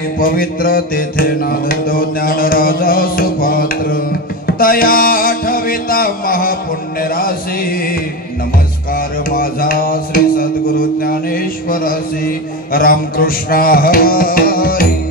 पवित्र तेथे नांदतो ज्ञानराजा सुपात्र तया आठविता महापुण्य राशी नमस्कार माझा श्री सद्गुरु ज्ञानेश्वरासी रामकृष्ण हरी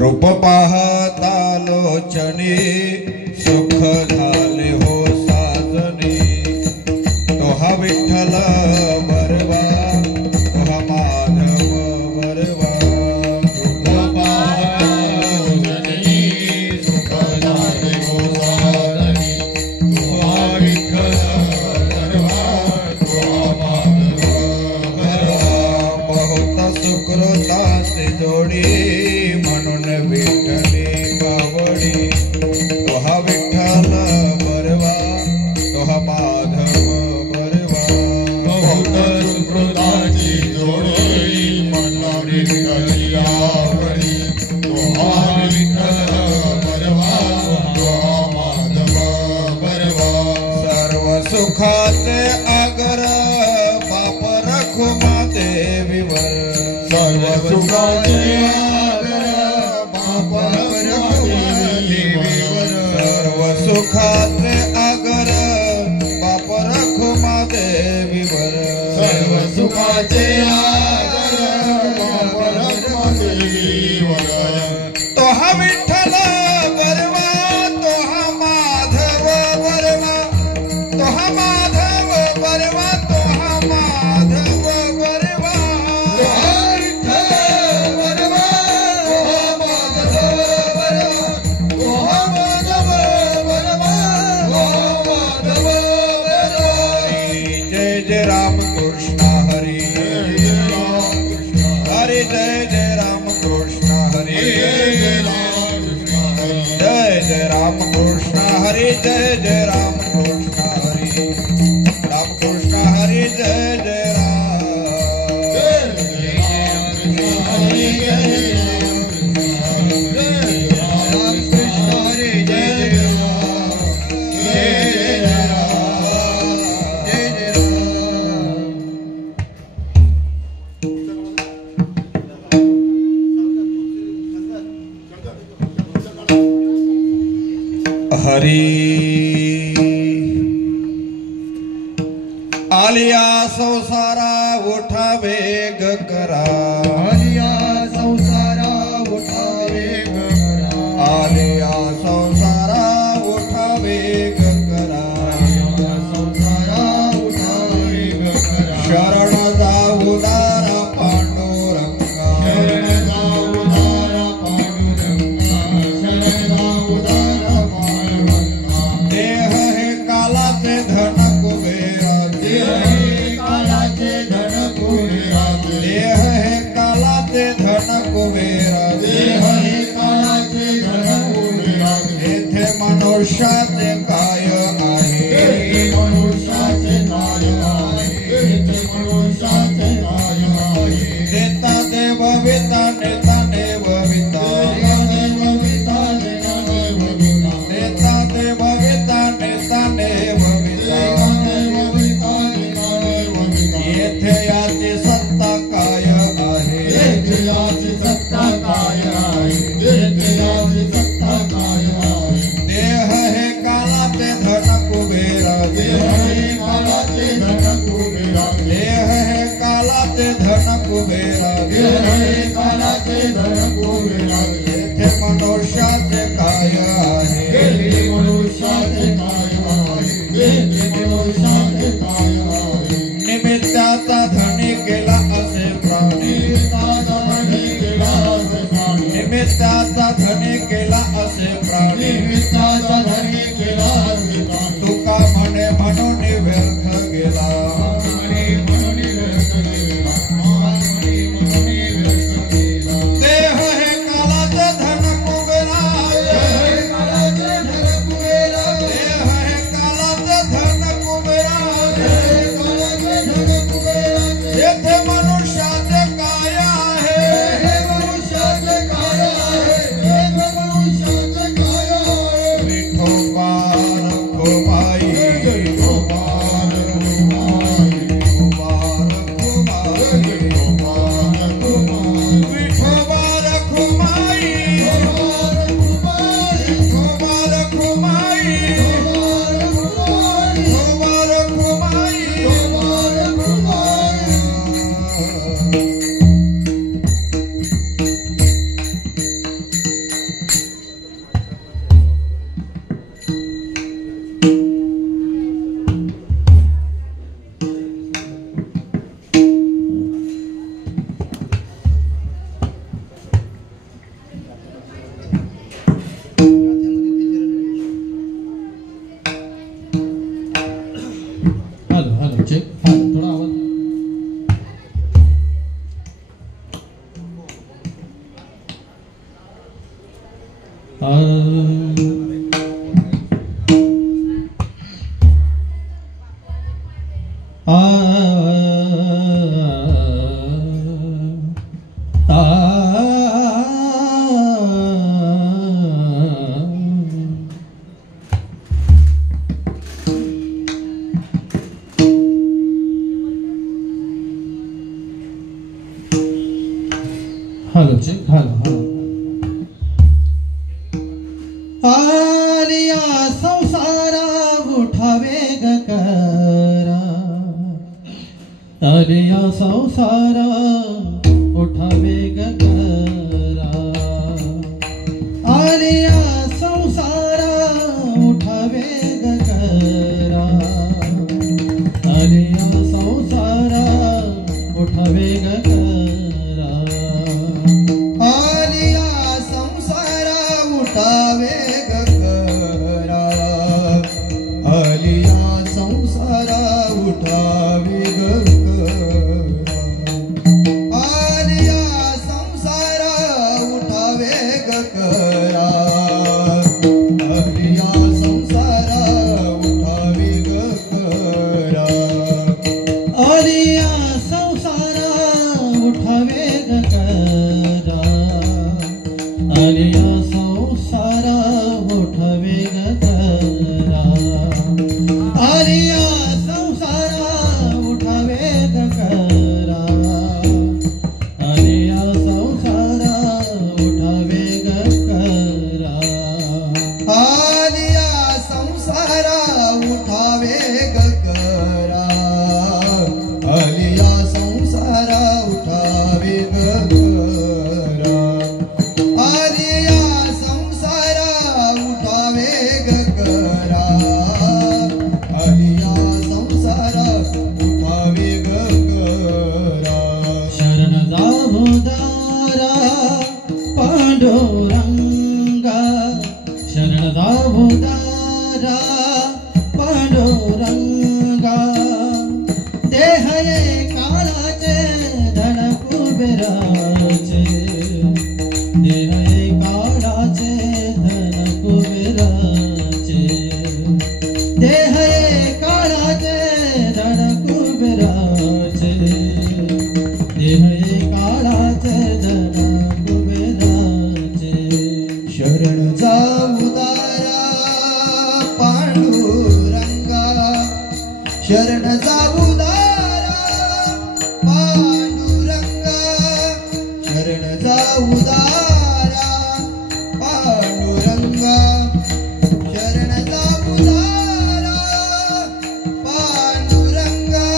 रूप पाहता लोचनी सुख झाले हो साजनी तोहा विठ्ठल बरवा तोहा माधव बरवा रूप पाहता लोचनी सुख झाले हो साजनी तोहा विठ्ठल बरवा तोहा माधव बरवा बहुत सुकृताचे जोडी विठ्ठली बावडी तोहा विठ्ठल बरवा तोहा माधव बरवा बहुत सुकृताची जोडी मनोरी कल्यावडी तोहा विठ्ठल बरवा तोहा माधव बरवा सर्व सुखाचे आगर बाप रखुमा देवीवर सर्व सुखाचे सर्व सुखाचे आगर बाप रखुमा देवीवर सर्व सुखाचे आगर बाप रखुमा देवीवर तोहा विठ्ठल बरवा तोहा माधव बरवा तोहा माधव बरवा तोहा माधव बरवा तोहा विठ्ठल बरवा तोहा माधव बरवा तोहा माधव बरवा तोहा माधव बरवा जय जय राम कृष्ण हरी हरे जय जय राम कृष्ण हरी जय जय राम कृष्ण हरी जय जय राम कृष्ण हरी राम कृष्ण हरी जय जय राम हरी आलिया संसारा उठा वेग करा आलिया संसारा उठा वेग करा आलिया संसारा उठा वेग करा संसारा उठा वेग करा शरण जाऊ दारा पांडुरंगा शरण जाऊ दारा पांडुरंगा शरण जाऊ दारा पांडुरंगा देह हे कालाचे धन कुबेरा देह हे कालाचे धन कुबेरा देह हे कालाचे धन कुबेरा देह हे कालाचे धन कुबेरा येथे मनुष्याचे काय आहे मनुष्याचे काय आहे येथे मनुष्याचे काय आहे देता देव विता नेता देव विता देता देव विता नेता देव विता येथे याची सत्ता काय आहे येथे याची सत्ता काय आहे येथे याची सत्ता काय आहे देह हे धन कुबेराचे येथे मनुष्याचे काय आहे येथे मनुष्याचे काय आहे येथे मनुष्याचे काय आहे निमित्ताचा धनी केला असे प्राणी निमित्ताचा धनी केला असे प्राणी निमित्ताचा धनी केला असे प्राणी तुका म्हणे म्हणून व्यर्थ गेला देह हे कालाचे धन कुबेराचे देह हे कालाचे धन कुबेराचे येथे मनुष्याचे काय आहे मनुष्याचे काय आहे मनुष्याचे काय आहे Vithoba Rakhumai Vithoba Rakhumai Vithoba Rakhumai Vithoba Rakhumai Vithoba Rakhumai Vithoba Rakhumai hello hello check थोड़ा आवाज हेलो चेक हेलो आलिया संसारा उठावे गकरा आलिया संसारा उठावे गकरा आलिया संसारा उठावे गकरा आलिया संसारा उठावे गकरा आलिया संसारा उठावे गकरा आलिया संसारा उठावे गकरा आलिया संसारा उठावे गकरा आलिया संसारा उठावे गकरा आलिया संसारा उठावे गकरा आलिया संसारा उठावे गकरा आलिया संसारा उठावे गकरा आलिया संसारा उठावे गकरा आलिया संसारा उठावे गकरा आलिया संसारा उठावे गकरा आलिया संसारा उठावे गकरा आलिया संसारा उठावे गकरा शरण जावो दारा पांडुरंगा शरण जावो दारा पांडुरंगा देह ये काळाचे धन कुबेराचे देह ये काळाचे धन कुबेराचे देह ये काळाचे धन कुबेराचे देह ये काळाचे धन कुबेराचे शरण जाऊ दारा पांडुरंगा शरण जाऊ दारा पांडुरंगा शरण जाऊ दारा पांडुरंगा शरण जाऊ दारा पांडुरंगा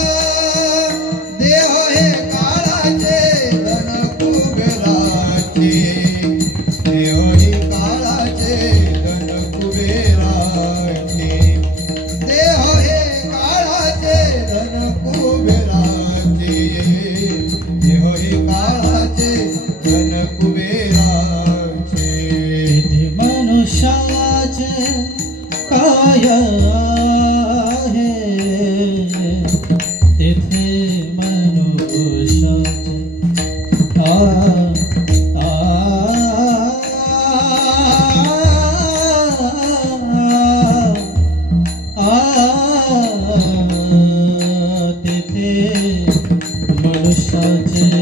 देह हे काळाचे धन कुबेराचे कुबेराचे तेथे मनुष्याचे काय आहे तेथे मनुष्याचे तेथे मनुष्याचे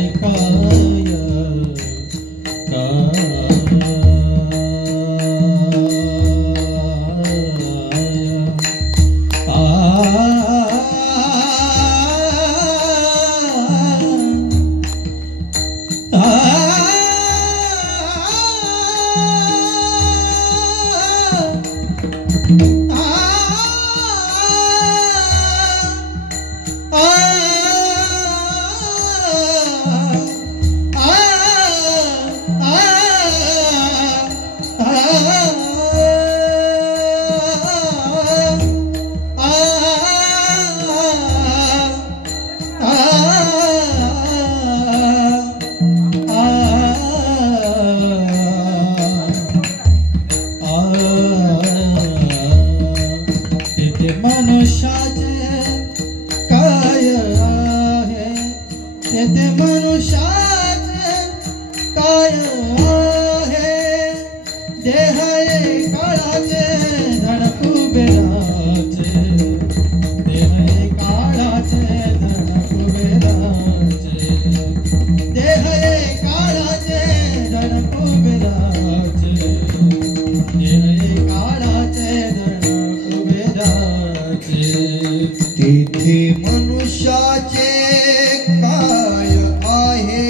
मनुष्याचे काय आहे तेथे मनुष्याचे काय आहे देह काळाचे धन कुबेराचे देह काळाचे धन कुबेराचे देह काळाचे धन कुबेराचे देह काळाचे धन कुबेराचे तेथे मनुष्याचे काय आहे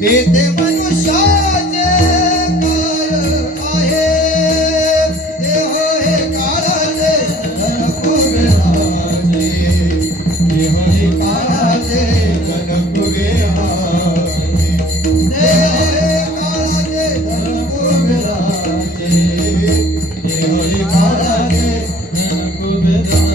तेथे मनुष्याचे काय आहे देह काळाचे धन कुबेराचे देह काळाचे धन कुबेराचे देह काळाचे धन कुबेराचे देह काळाचे धन कुबेरा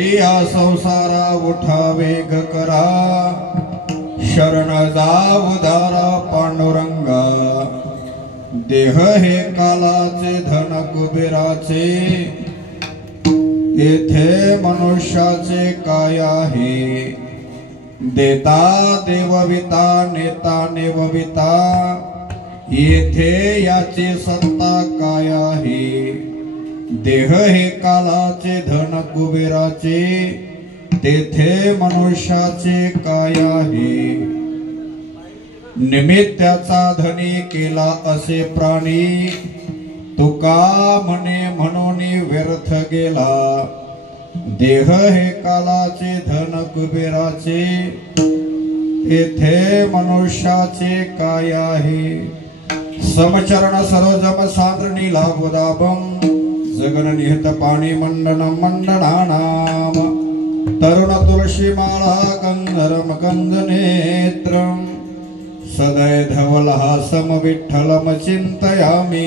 हे या संसारा उठा वेग करा, शरण जाव दारा पांडुरंगा. देह हे कालाचे धन कुबेराचे, येथे मनुष्याचे काय आहे. देता देवविता नेता नेवविता, येथे याची सत्ता काय आहे. देह हे कालाचे धन कुबेराचे, तेथे मनुष्याचे काय आहे. निमित्ताचा धनी केला असे प्राणी, तुका म्हणे म्हणून व्यर्थ गेला. देह हे कालाचे धन कुबेराचे, तेथे मनुष्याचे काय आहे. समचरण सरोजम सांद्र नीला गोदाबम, जगन निहत पाणी मंडनम मंडनानाम. तरुण तुलसी माळा गंधर्म गंध नेत्रम, सदय धवलहासम विठ्ठलम चिंतयामि.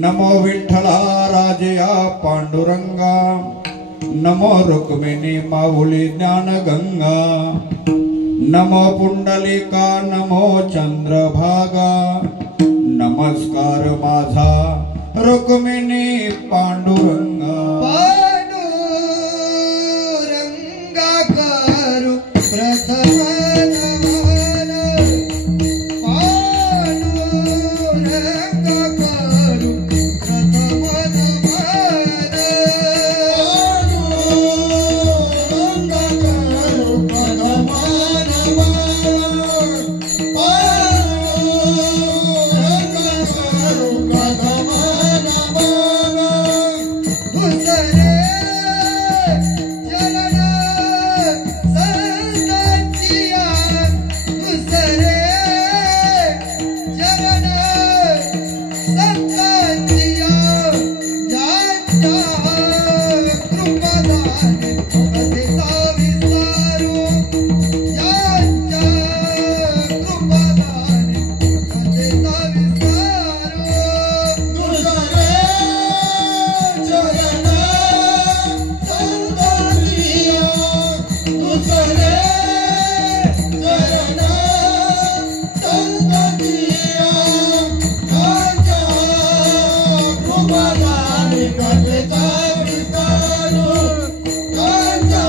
नमो विठ्ठला राजया पांडुरंगा, नमो रुक्मिणी माऊली ज्ञान गंगा. नमो पुंडलिका नमो चंद्रभागा, नमस्कार माझा रुक्मिणी पांडुरंगा. पांडुरंगा करू प्रथम नमन, पांडुरंगा करू प्रथम नमन. पांडुरंगा करू प्रथम नमन, पांडुरंगा करू प्रथम नमन. दुसरे चरण संतांचिया, दुसरे चरण संतांचिया. ज्यांच्या कृपादाने कथेचा विस्तारू, ज्यांच्या कृपादाने कथेचा विस्तारू. दुसरे चरण संतांचिया, दुसरे चरण संतांचिया. ज्यांच्या कृपादाने कथेचा विस्तारू, ज्यांच्या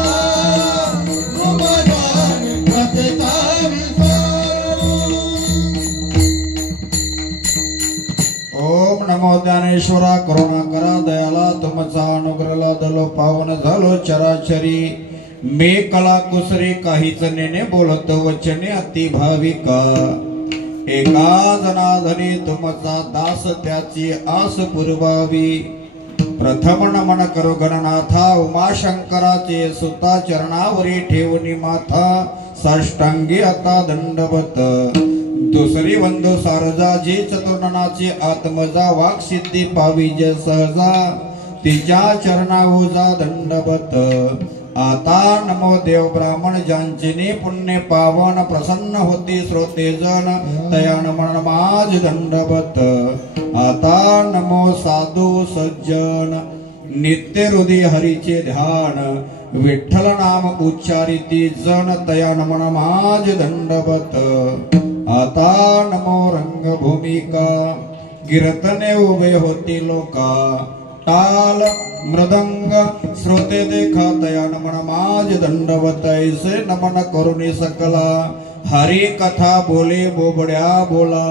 कृपादाने कथेचा विस्तारू. ओम नमो ज्ञानेश्वरा करुणा करा दयाला, तुमचा अनुग्रह लादलो पावन झालो चराचरी. मी कला कुसरी काहीच नेने बोलत वचने अति भाविका. एका जनाधनी तुमचा दास त्याची आस पुरवावी. प्रथम नमन करो गणनाथा, उमाशंकराचे सुता चरणावरी ठेवणी माथा. साष्टांगी आता दंडवत. दुसरी वंदो सारजाजी चतुर्णनाची आत्मजा, वाक सिद्धी पावी जय सहजा. तिच्या चरणा ओजा दंडवत. आता नमो देव ब्राह्मण ज्यांचे पुण्य पावन, प्रसन्न होती श्रोते जन तया नमन माझ दंडवत. आता नमो साधू सज्जन, नित्य हृदय हरीचे ध्यान. विठ्ठल नाम उच्चारिती जन तया नमन माझ दंडवत. आता नमो रंगभूमिका, कीर्तने उभे होती लोका. टाल मृदंग श्रोते देखा तया नमन माझ दंडवत. ऐसे नमन करुणी सकला, हरी कथा बोले बोबड्या बोला.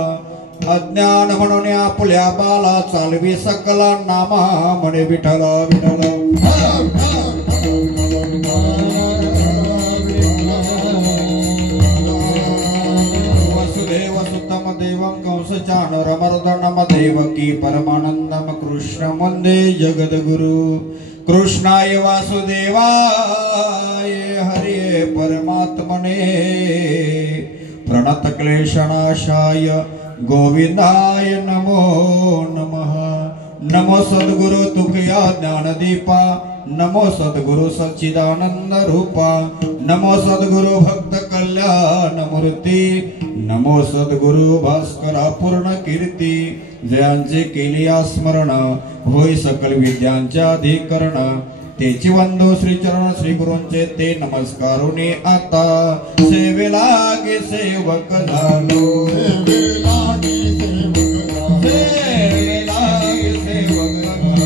अज्ञान म्हणून आपल्या बाला, चालवी सकला नामा म्हणे विठ्ठल विठ्ठल. वसुदेव सुतम देवं कंसचाणूरमर्दनम, देवकी परमानंदम कृष्ण वंदे जगद्गुरु. कृष्णाय वासुदेवाय हरे परमात्मने, प्रणत क्लेशनाशाय गोविंदाय नमो नमः. नमो सद्गुरु तुकया ज्ञानदीपा, नमो सद्गुरु सच्चिदानंद रूपा. नमो सद्गुरु भक्त कल्याण मूर्ती, नमो सद्गुरु भास्करा पूर्ण कीर्ती. जयांचे केलिया स्मरण, होय सकल विद्यांच्या अधिकरण. तेची वंदो श्री चरण श्री गुरूंचे ते नमस्कारुनी आता सेवेला गे सेवक झालो सेवेला गे सेवक झालो सेवेला गे सेवक झालो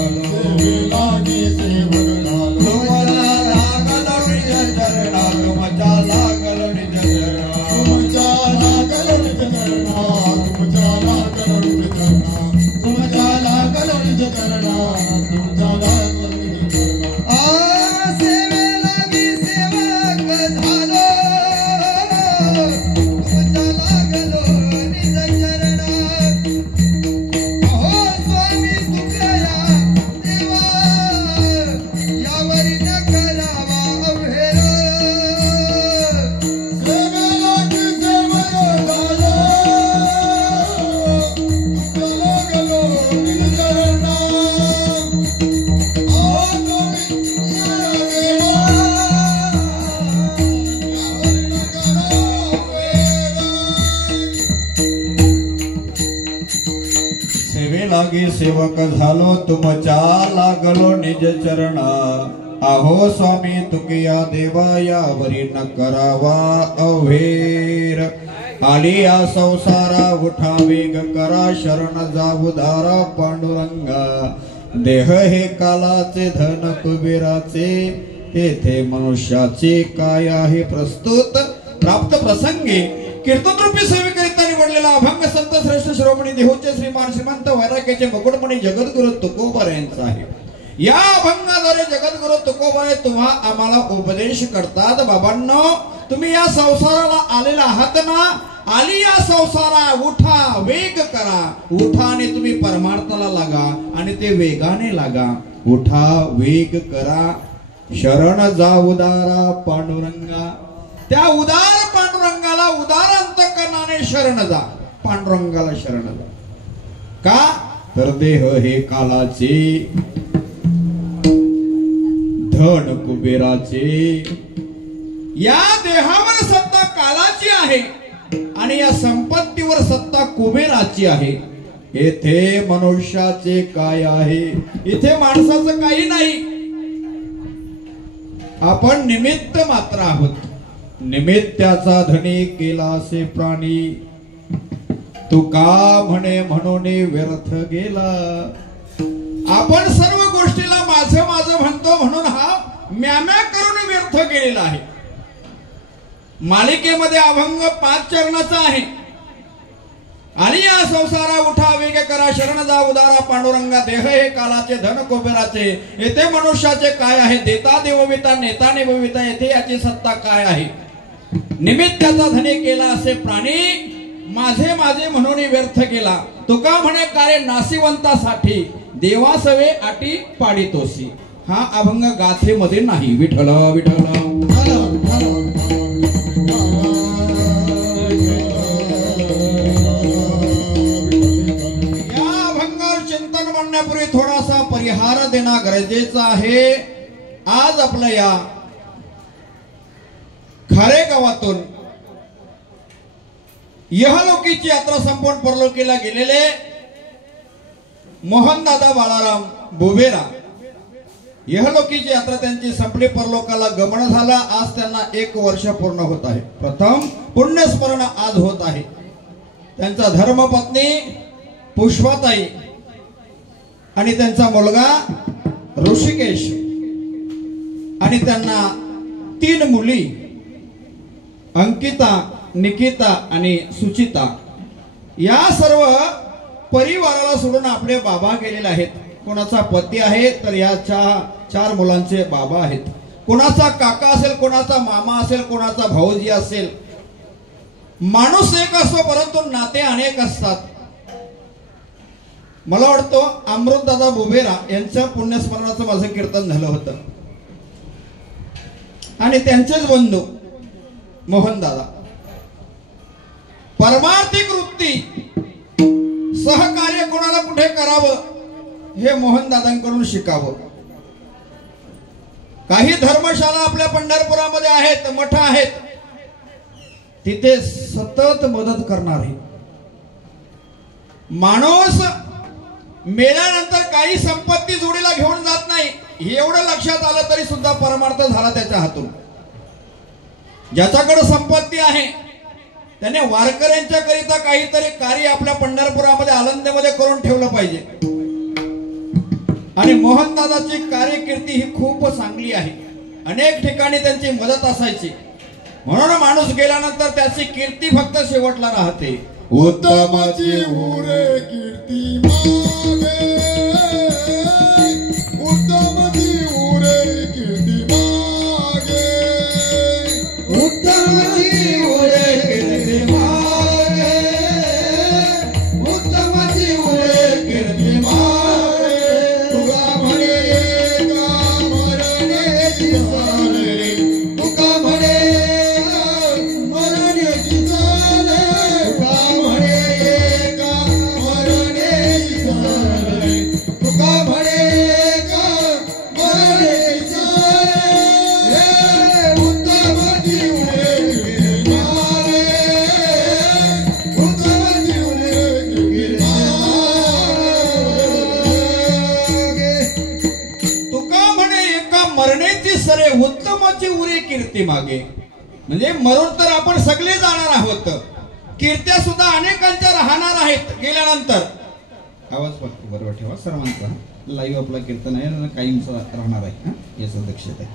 सेवेला गे सेवक झालो तुमचा लागल निज चरणा तुमच्या लागल निज चरणा तुमच्या लागल निज चरणा तुमच्या लागल निज चरणा तुमच्या लागल निज चरणा सेवेला गे सेवक झालो तुमचा लागलो निज चरणा अहो स्वामी तुकया देवा यावरी न करावा अभेर सेवेला गे सेवक झालो तुमच्या लागल निज चरणा सेवे लागी सेवक झालो तुमच्या लागलो निज चरणा अहो स्वामी तुकिया देवा यावरी न करावा अवेर आली या संसारा उठा वेग करा शरण जाऊ दारा पांडुरंगा देह हे कालाचे धन कुबेराचे येथे मनुष्याचे काय आहे प्रस्तुत प्राप्त प्रसंगी कीर्तनरूपी सेवेकरिता निवडलेला अभंग संत श्रेष्ठ शिरोमणी देहूचे श्रीमान श्रीमंत वैराग्याचे मुकुटमणी जगद्गुरु तुकोबा यांचा आहे। या अभंगाद्वारे जगद्गुरु तुकोबा तुम्हा आम्हाला उपदेश करतात बाबांनो तुम्ही या संसाराला आलेला आहात ना आली या संसारा उठा वेग करा उठा आणि तुम्ही परमार्थाला लागा आणि ते वेगाने लागा उठा वेग करा शरण जा उदारा पांडुरंगा त्या उदार पांडुरंगाला उदार अंतकरणाने शरण जा पांडुरंगाला शरण जा का तर देह हे कालाचे धन कुबेराचे या देहावर सत्ता कालाची आहे आणि या संपत्तीवर सत्ता कुबेराची आहे। येथे मनुष्याचे काय आहे इथे माणसाचं काही नाही आपण निमित्त मात्र आहोत निमित्ताचा धनी केला असे प्राणी तुका म्हणे म्हणून व्यर्थ गेला आपण सर्व गोष्टीला माझं माझं म्हणतो म्हणून हा म्याम्या करून व्यर्थ गेलेला आहे। मालिकेमध्ये अभंग 5 चरणाचा आहे। आली या संसारा उठा वेग करा शरण जा उदारा पांडुरंगा देह हे कालाचे धन कुबेराचे येथे मनुष्याचे काय आहे देता देवविता नेता नेविता येथे याची सत्ता काय आहे निमित्ताचा धनी केला असे प्राणी माझे माझे म्हणून व्यर्थ गेला तुका म्हणे कार्य नासिवंतासाठी देवासवे आटी पाडितोसी हा अभंग गाथेमध्ये नाही विठ्ठल विठ्ठल पूर्वी थोडासा परिहार देणं गरजेचं आहे। आज आपल्या या खारे गावातून यहलोकीची यात्रा संपून परलोकीला गेलेले मोहनदादा बाळाराम बुबेरा यहलोकीची यात्रा त्यांची संपली परलोकाला गमन झाला आज त्यांना 1 वर्ष पूर्ण होत आहे। प्रथम पुण्यस्मरण आज होत आहे। त्यांचा धर्मपत्नी पुष्पाताई आणि त्यांचा मुलगा ऋषिकेश आणि त्यांना 3 मुली अंकिता निकिता आणि सुचिता या सर्व परिवाराला सोडून आपले बाबा गेलेले आहेत। कोणाचा पती आहे तर या 4 मुलांचे बाबा आहेत। कोणाचा काका असेल कोणाचा मामा असेल कोणाचा भाऊजी असेल माणूस एक असतो परंतु नाते अनेक असतात। मला वाटतं अमृतदादा बुबेरा यांच्या पुण्यस्मरणाचं माझं कीर्तन झालं होतं आणि त्यांचेच बंधू मोहनदादा परमार्थिक वृत्ती सहकार्य कोणाला कुठे करावं हे मोहनदादांकडून शिकावं। काही धर्मशाळा आपल्या पंढरपुरामध्ये आहेत मठ आहेत तिथे सतत मदत करणारे माणूस मेल्यानंतर काही संपत्ती जोडीला घेऊन जात नाही हे एवढं लक्षात आलं तरी सुद्धा परमार्थ झाला त्याच्या हातून. ज्याच्याकडे संपत्ती आहे त्याने वारकऱ्यांच्या करिता काहीतरी कार्य आपल्या पंढरपुरामध्ये आनंदमध्ये करून ठेवलं पाहिजे. आणि मोहनदादाची कार्यकीर्ती ही खूप चांगली आहे. अनेक ठिकाणी त्यांची मदत असायची. म्हणून माणूस गेल्यानंतर त्याची कीर्ती फक्त शेवटला राहते. उत्तमाची उरे कीर्ती मागे, उत्तमाची उरे कीर्ती मागे, उत्तमाची उरे कीर्ती मागे, उत्तमाची उरे कीर्ती मागे. तुका म्हणे एका मरण्याची सारे, तुका म्हणे मरण्याची सारे, तुका म्हणे एका मरण्याची सारे, तुका म्हणे एका मरण्याची सारे. उत्तमाची उरे कीर्ती मागे, उत्तमाची उरे कीर्ती मागे. तुका म्हणे एका मरण्याची सरे, उत्तमाची उरे कीर्ती मागे. म्हणजे मरून तर आपण सगळे जाणार आहोत, कीर्त्या सुद्धा अनेकांच्या राहणार आहेत गेल्यानंतर. आवाज फक्त बरोबर ठेवा सर्वांचा. लाईव्ह आपला कीर्तन आहे आणि कायमचा राहणार आहे, याचं लक्षात आहे.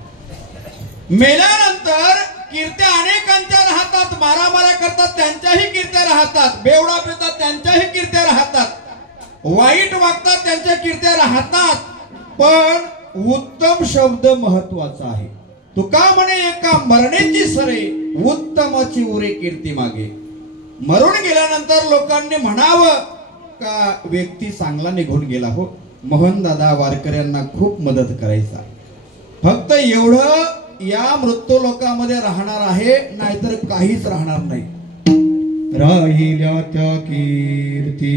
मेल्यानंतर कीर्त्या अनेकांच्या राहतात. मारामाऱ्या करतात त्यांच्याही कीर्त्या राहतात. बेवडा पितात त्यांच्याही कीर्त्या राहतात. वाईट वागतात त्यांच्या कीर्त्या राहतात. पण उत्तम शब्द महत्वाचा आहे. तुका म्हणे एका मरण्याची सरे, उत्तमाची उरे कीर्ती मागे. मरून गेल्यानंतर लोकांनी म्हणावं का व्यक्ती चांगला निघून गेला हो. मोहनदादा वारकऱ्यांना खूप मदत करायचा. फक्त एवढं या मृत्यू लोकांमध्ये राहणार आहे, नाहीतर काहीच राहणार नाही. राहिल्या त्या कीर्ती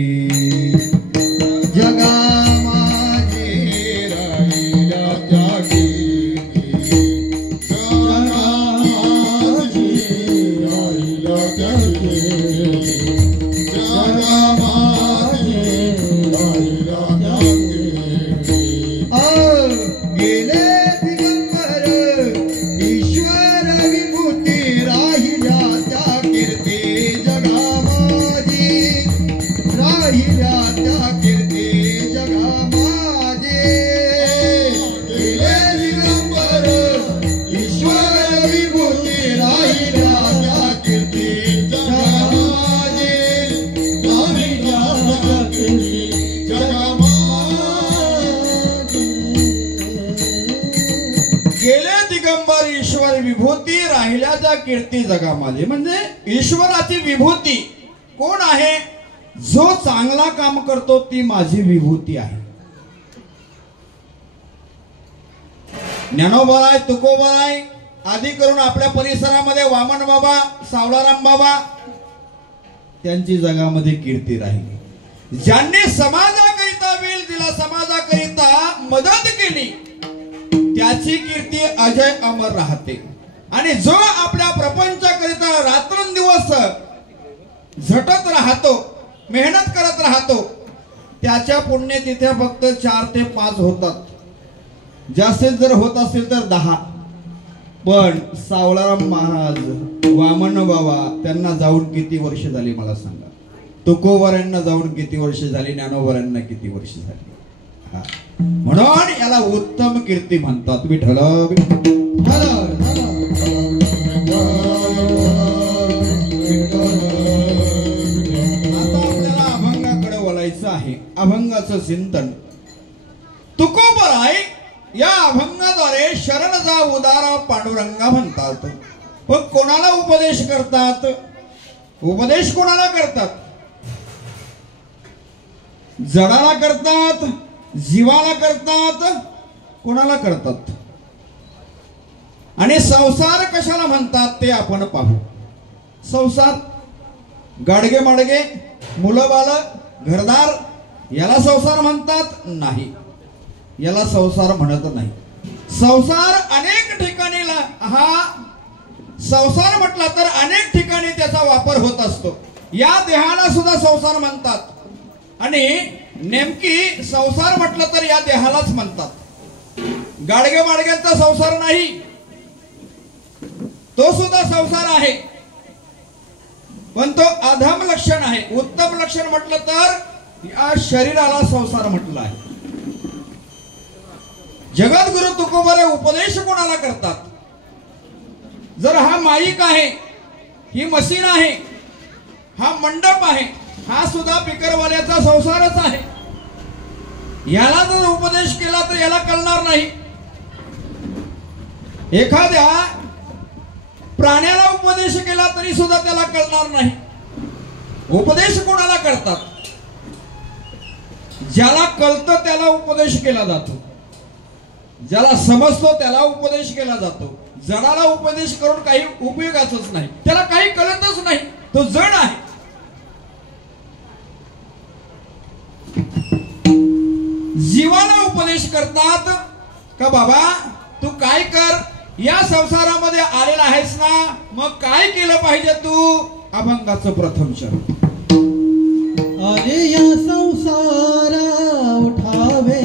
जगा माझे, राहिल्या त्या कीर्ती जगा माझे, राहिल्या त्या कीर्ती जगा माझे, राहिल्या त्या कीर्ती. गेले दिगंबर ईश्वर विभूती, राहिल्या त्या कीर्ती जगा माझी, राहिल्या त्या कीर्ती जगा माझी. गेले दिगंबर ईश्वर विभूती, राहिल्या त्या कीर्ती जगा माझी, राहिल्या त्या कीर्ती जगा माझी. गेले दिगंबर ईश्वर विभूती, राहिल्या त्या कीर्ती जगामध्ये. म्हणजे ईश्वराची विभूती कोण आहे? जो चांगला काम करतो ती माझी विभूती आहे. ज्ञानोबाराय, तुकोबाराय आदी करून आपल्या परिसरामध्ये वामन बाबा, सावळाराम बाबा त्यांची जगामध्ये कीर्ती राहिली. ज्यांनी समाजाकरिता वेळ दिला, समाजाकरिता मदत केली, त्याची कीर्ती अजय अमर राहते. आणि जो आपल्या प्रपंचाकरिता रात्रंदिवस झटत राहतो, मेहनत करत राहतो, त्याच्या पुण्यतिथ्या फक्त 4 ते 5 होतात. जास्तीत जर होत असतील तर 10. पण सावळाराम महाराज, वामन बाबा त्यांना जाऊन किती वर्ष झाली मला सांगा. तुकोबारांना जाऊन किती वर्ष झाली, ज्ञानोबारांना किती वर्ष झाली. म्हणून याला उत्तम कीर्ती म्हणतात. विठ्ठल आपल्याला अभंगाकडे वळायचं आहे. अभंगाचं चिंतन. तुकोबाराय या अभंगाद्वारे शरण जा उदारा पांडुरंगा म्हणतात. पण कोणाला उपदेश करतात? उपदेश कोणाला करतात? जडाला करतात, जीवाला करतात, कोणाला करतात? आणि संसार कशाला म्हणतात ते आपण पाहू. संसार गाडगे माडगे, मुलं बाळ, घरदार याला संसार म्हणतात? नाही, याला संसार म्हणत नाही. संसार अनेक ठिकाणी हा संसार म्हटला तर अनेक ठिकाणी त्याचा वापर होत असतो. या देहाला सुद्धा संसार म्हणतात. आणि नेमकी संसार म्हटलं तर या देहालाच म्हणतात. गाडगे माडग्यांचा संसार नाही, तो सुद्धा संसार आहे, पण तो अधम लक्षण आहे. उत्तम लक्षण म्हटलं तर या शरीराला संसार म्हटलं आहे. जगद्गुरु तुकोबारे उपदेश कोणाला करतात? जर हा माईक आहे, ही मशीन आहे, हा मंडप आहे, हा सुद्धा पिकरवाल्याचा संसारच आहे. याला जर उपदेश केला तर याला कळणार नाही. एखाद्या प्राण्याला उपदेश केला तरी सुद्धा त्याला कळणार नाही. उपदेश कोणाला करतात? ज्याला कळतं त्याला उपदेश केला जातो, ज्याला समजतो त्याला उपदेश केला जातो. जडाला उपदेश करून काही उपयोगाचंच नाही, त्याला काही कळतच नाही, तो जड आहे. जीवाला उपदेश करतात का बाबा तू काय कर, या संसारामध्ये आलेला आहेस ना, मग काय केलं पाहिजे तू? अभंगाचं प्रथम चरण. आले या संसारा उठावे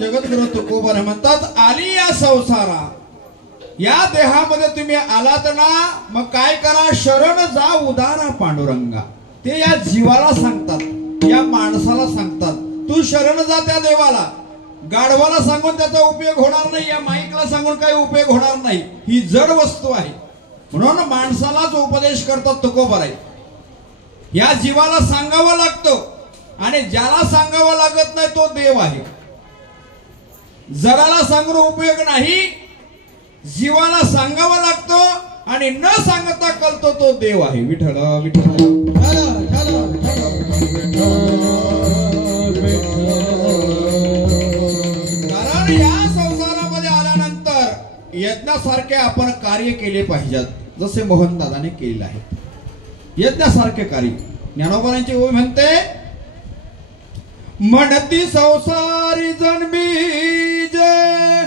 जगद्गुरु तुकोबारे म्हणतात, आली या संसारा, या देहामध्ये तुम्ही आलात ना, मग काय करा? शरण जा उदारा पांडुरंगा. ते या जीवाला सांगतात, या माणसाला सांगतात, तू शरण जा त्या देवाला. गाढवाला सांगून त्याचा उपयोग होणार नाही, या माईकला सांगून काही उपयोग होणार नाही. ही जड वस्तू आहे, म्हणून माणसालाच उपदेश करतात तुकोबारे. या जीवाला सांगावं लागतं, आणि ज्याला सांगावं लागत नाही तो देव आहे. जगाला सांगून उपयोग नाही, जीवाला सांगावं लागतो, आणि न सांगता कळतो तो देव आहे. विठ्ठल विठ्ठल. कारण या संसारामध्ये आल्यानंतर यज्ञासारखे आपण कार्य केले पाहिजेत, जसे मोहनदादाने केले आहे. यज्ञासारखे कार्य. ज्ञानोबांची ओवी म्हणते, म्हणती संसारी जन्मी जय,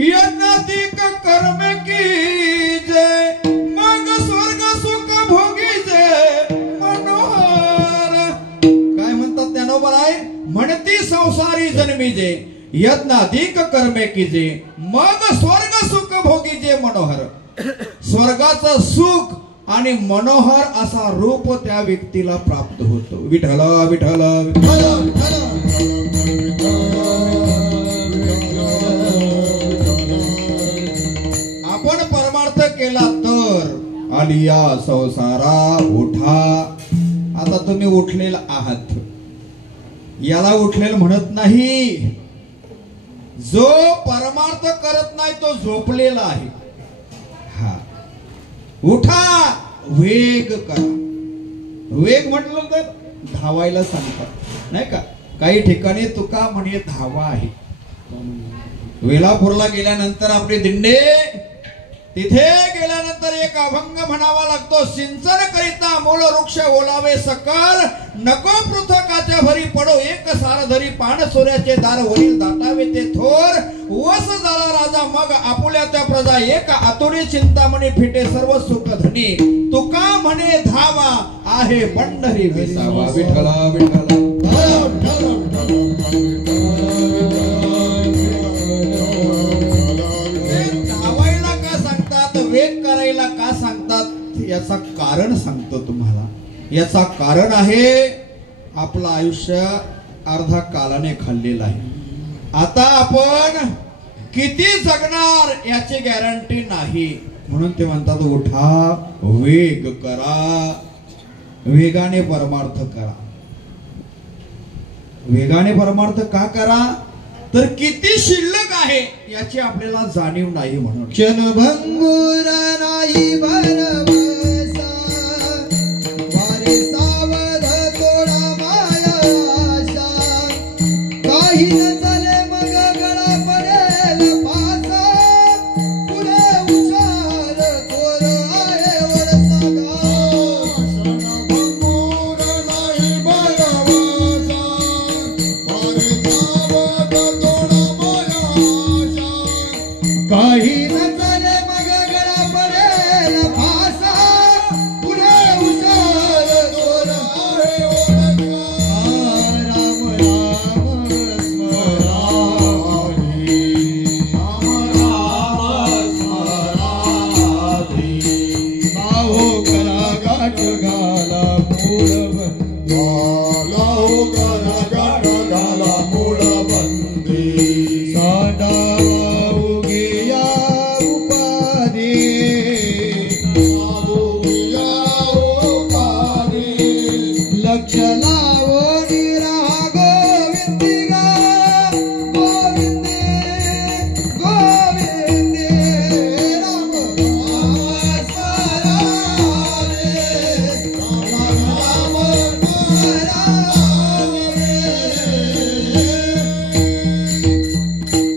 यज्ञाधिक कर्म की जय, मग स्वर्ग सुख भोगी जय मनोहर. काय म्हणतात ज्ञानोबा आहे? म्हणती संसारी जन्मी जय, यज्ञाधिक कर्मे की जय, मग स्वर्ग सुख भोगी जय मनोहर. स्वर्गाचं सुख आणि मनोहर असा रूप त्या व्यक्तीला प्राप्त होतो. विठ्ठल विठ्ठल. आपण परमार्थ केला तर आली या संसारा उठा. आता तुम्ही उठलेला आहात, याला उठलेलं म्हणत नाही. जो परमार्थ करत नाही तो झोपलेला आहे. हा, उठा. वेग करा. वेग म्हटलं तर धावायला सांगतात नाही का. काही ठिकाणी तुका म्हणे धावा आहे. वेलापूरला गेल्यानंतर आपले दिंडे, तिथे गेल्यानंतर एक अभंग म्हणावा लागतो. सिंचन करिता मूळ वृक्ष ओलावे सकल, नको पृथकाच्या भरी पडो एक सार धरी. पाण सोऱ्याचे दार वरील दाटावे ते थोर, वस झाला राजा मग आपुल्या त्या प्रजा. एक आतुरी चिंतामणी फिटे सर्व सुख धनी, तुका म्हणे धावा आहे पंढरी विसावा. विठ्ठला विठ्ठला वेग करायला का सांगतात याचा कारण सांगतो तुम्हाला. याचा कारण आहे आपलं आयुष्य अर्धा कालाने खाल्लेलं आहे. आता आपण किती जगणार याची गॅरंटी नाही. म्हणून ते म्हणतात उठा, वेग करा, वेगाने परमार्थ करा. वेगाने परमार्थ का करा तर किती शिल्लक आहे याची आपल्याला जाणीव नाही. म्हणून क्षणभंगुर नाही भरवसा, वारे सावध तोडा माया आशा. काही न चले मग गळा पडेल पासा, पुढे हुशार थोर आहे वडसागा. क्षणभंगुर नाही भरवसा, वारे सावध तोडा माया आशा. काही न चले मग गळा पडेल फासा, पुढे हुशार थोर आहे वडसागा. राम राम स्मरा हरी, राम राम स्मरा हरी. लाहो करा गाठ घाला मूळ बंदी, लाहो करा गाठ घाला मूळ बंदी. साडावा उगिया उपाधी, लक्ष लावो निरा गोविंदिगा. गोविंदे गोविंदे राम राम स्मरा रे, राम राम स्मरा रे.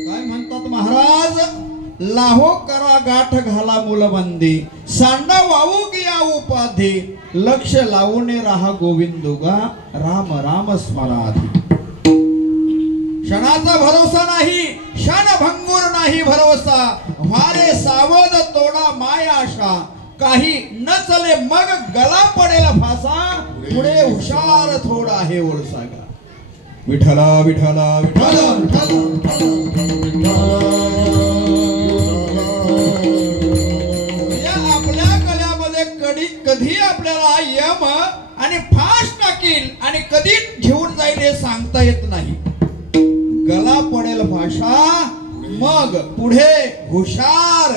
काय म्हणतात महाराज, लाहो करा गाठ घाला मुलबंदी, सांडा वाहू गिया उपाधी. लक्ष लावून राहा गोविंदुगा, राम राम स्मराधी. क्षणाचा भरोसा नाही, क्षणभंगुर नाही भरोसा. वारे सावध तोडा माया आशा, काही न चले मग गला पडेल फासा. पुढे हुशार थोडा आहे ओळसागा. विठ्ठला विठ्ठला विठ्ठला आपल्या गळ्यामध्ये कधी आपल्याला यम आणि फास टाकील आणि कधी घेऊन जाईल हे सांगता येत नाही. गला पडेल भाषा, मग पुढे हुशार.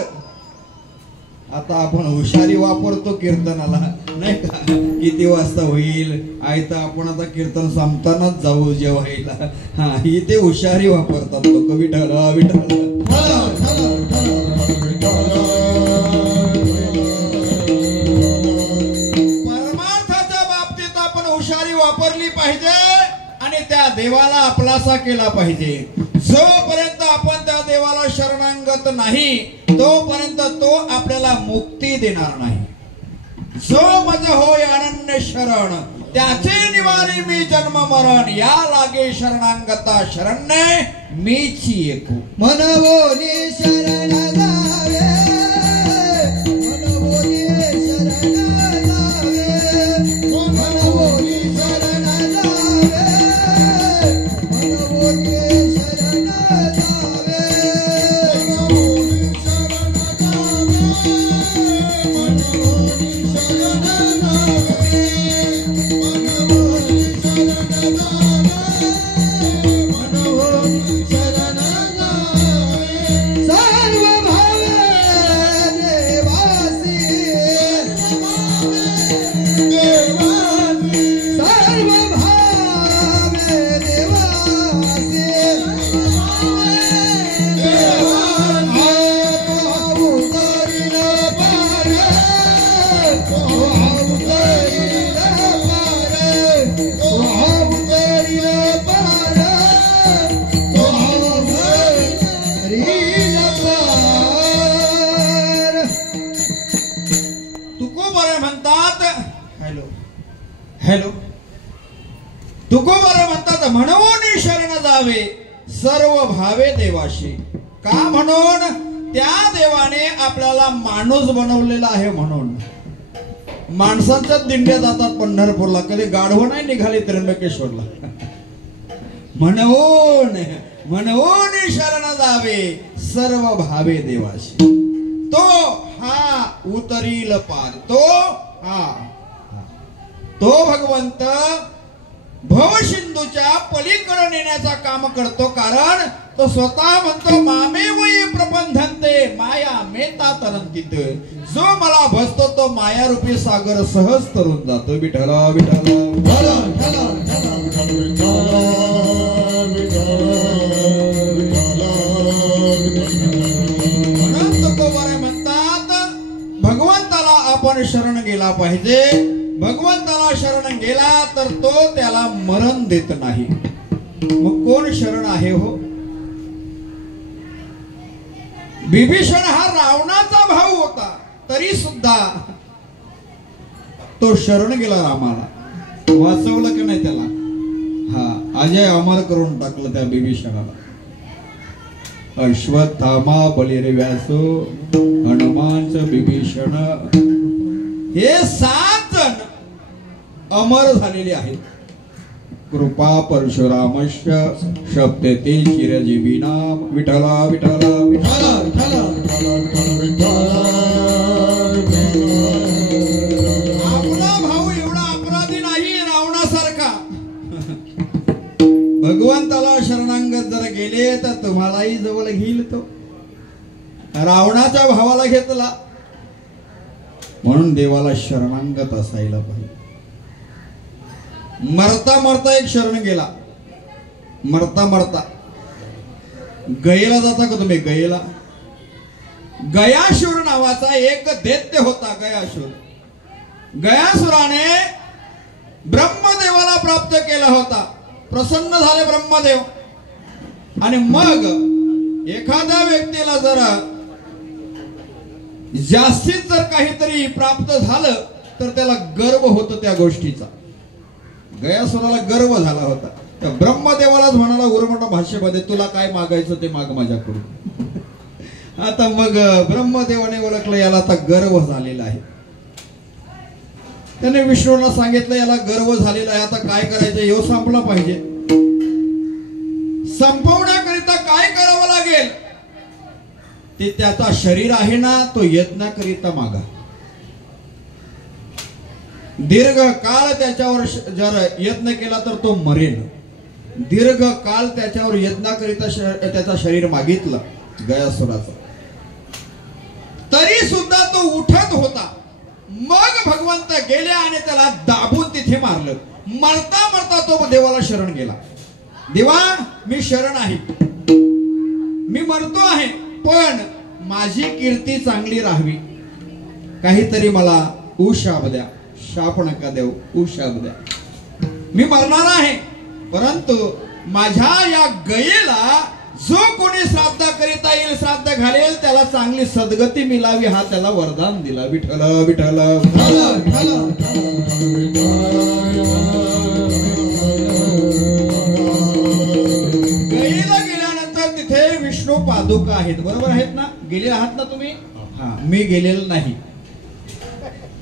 आता आपण हुशारी वापरतो कीर्तनाला नाही का. किती वाजता होईल आयता आपण आता कीर्तन संपतानाच जाऊ जेवायला. हा इथे हुशारी वापरतात लोक. विठ्ठला विठ्ठला परमार्थाच्या बाबतीत आपण हुशारी वापरली पाहिजे आणि त्या देवाला आपलासा केला पाहिजे. जोपर्यंत आपण त्या देवाला शरणागत नाही तोपर्यंत तो आपल्याला मुक्ती देणार नाही. जो मज होय अनन्य शरण, त्याचे निवारी मी जन्म मरण. या लागे शरणांगता शरण्य मीची एकू. मनवोनी शरण जावे, मनवोनी शरण जावे, मनवोनी शरण जावे, मनवोनी शरण जावे, मनवोनी शरण जावे, मनवोनी शरण जावे, मनवोनी शरण जावे, मनवोनी शरण जावे. सर्व तुकोबारे म्हणतात, हॅलो हॅलो, तुकोबारे म्हणतात म्हणून शरण जावे सर्व भावे देवाशी. का? म्हणून त्या देवाने आपल्याला माणूस बनवलेला आहे. म्हणून माणसांच्या दिंड्या जातात पंढरपूरला, कधी गाढवं नाही निघाली त्र्यंबकेश्वरला. म्हणून शरण जावे सर्व भावे देवाशी. तो हा उतरील पार, तो भगवंत भवसिंधूच्या पलीकडे नेण्याचा काम करतो. कारण तो स्वतः म्हणतो मामे वही प्रबंधनते माया मेता तरंतित. जो मला भसतो तो माया रूपी सागर सहज तरून जातो. विठला विठला म्हणून तुकोबारे म्हणतात भगवंताला आपण शरण गेला पाहिजे. भगवंताला शरण गेला तर तो त्याला मरण देत नाही. मग कोण शरण आहे हो? बिभीषण हा रावणाचा भाऊ होता, तरी सुद्धा तो शरण गेला रामाला. वाचवलं की नाही त्याला? हा, अजय अमर करून टाकलं त्या बिभीषणाला. अश्वत्थामा बलिर्व्यासो हनुमानच बिभीषण हे 7 जण अमर झालेले आहेत. कृपा परशुरामस्य शब्दते चिरजीवी नाम. विठला विठला विठला आपला भाऊ एवढा अपराधी नाही रावणासारखा. भगवंताला शरणागत जर गेले तर तुम्हालाही जवळ घेईल तो. रावणाच्या भावाला घेतला, म्हणून देवाला शरणागत असायला पाहिजे. मरता मरता एक शरण गेला. मरता मरता गयेला जाता का तुम्ही? गयेला गयासुर नावाचा एक दैत्य होता. गयासुर, गयासुराने ब्रह्मदेवाला प्राप्त केला होता. प्रसन्न झाले ब्रह्मदेव. आणि मग एखाद्या व्यक्तीला जरा जास्तीत जर काहीतरी प्राप्त झालं तर त्याला गर्व होतो त्या गोष्टीचा. गयासुराला गर्व झाला होता. तर ब्रह्मदेवालाच म्हणाला उर्मट भाषेमध्ये, तुला काय मागायचं ते माग माझ्याकडून. आता मग ब्रह्मदेवाने ओळखलं याला आता गर्व झालेला आहे. त्याने विष्णूला सांगितलं याला गर्व झालेला आहे, आता काय करायचं? यो संपला पाहिजे. संपवण्याकरिता काय करावं लागेल? ते त्याचा शरीर आहे ना, तो यज्ञाकरिता मागा. दीर्घ काळ त्याच्यावर जर यत्न केला तर तो मरेल. दीर्घ काळ त्याच्यावर यज्ञाकरिता त्याचा शरीर मागितलं गयासुराचा, तरी सुद्धा तो उठत होता. मग भगवंत गेले आणि त्याला दाबून तिथे मारलं. मरता मरता तो देवाला शरण गेला. देवा, मी शरण आहे, मी मरतो आहे, पण माझी कीर्ती चांगली राहावी. काहीतरी मला उशाप द्या. शाप नका देऊ, उशाप द्या. मी मरणार आहे, परंतु माझ्या या गयेला जो कोणी श्राद्ध करिता येईल, श्राद्ध घालेल, त्याला चांगली सद्गती मिळावी, हा त्याला वरदान दिला. विठ्ठल विठ्ठल गयेला गेल्यानंतर तिथे विष्णू पादुका आहेत. बरोबर आहेत ना? गेले आहात ना तुम्ही? हा, मी गेलेलो नाही,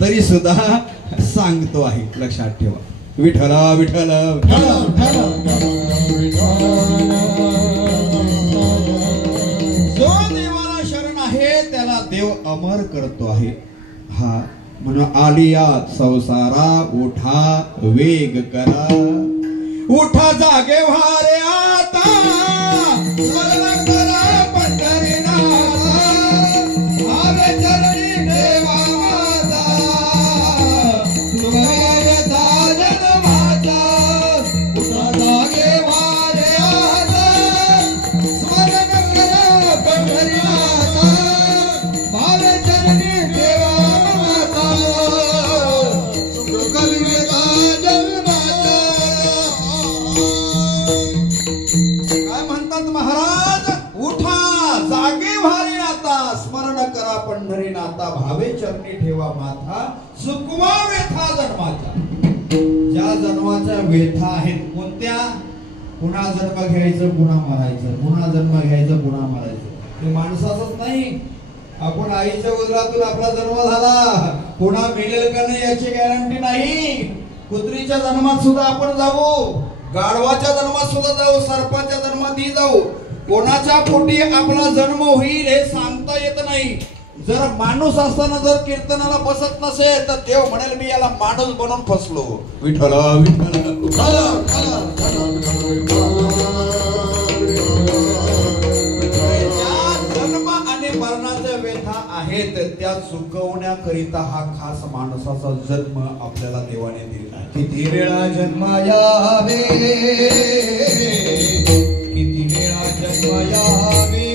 तरी सुद्धा सांगतो आहे, लक्षात ठेवा. विठ्ठला विठ्ठल जो देवाला शरण आहे त्याला देव अमर करतो आहे. हा, म्हणून आलियात संसारा उठा वेग करा. उठा जागे व्हारे आता, स्मरण करा पंढरीनाथा. भावे चरणी देवा माझा, सुभयता जन्माचा. उठा जागे व्हारे आता, स्मरण करा पंढरीनाथा. भावे चरणी देवा माझा, सुभयता जन्माचा. काय म्हणतात महाराज? उठा जागे व्हारे आता, स्मरण करा पंढरीनाथा. भावे चरणी ठेवा माथा सुकवा व्यथा जन्माच्या. ज्या जन्माच्या व्यथा आहेत कोणत्या? पुन्हा जन्म घ्यायचं पुन्हा मरायचं, पुन्हा जन्म घ्यायचं पुन्हा मरायचं. ते माणसाचंच नाही, आपण आईच्या उदरातून आपला जन्म झाला, पुन्हा मिळेल का नाही याची गॅरंटी नाही. कुत्रीच्या जन्मात सुद्धा आपण जाऊ, गाढवाच्या जन्मात सुद्धा जाऊ, सर्पाच्या जन्मातही जाऊ. कोणाच्या पोटी आपला जन्म होईल हे सांगता येत नाही. जर माणूस असताना जर कीर्तनाला बसत नसेल तर देव म्हणेल मी याला माणूस बनवून फसलो. विठ्ठल जन्म आणि मरणाच्या व्यथा आहेत त्या चुकवण्याकरिता हा खास माणसाचा जन्म आपल्याला देवाने दिला. किती वेळा जन्म यावे, किती वेळा जन्म यावे,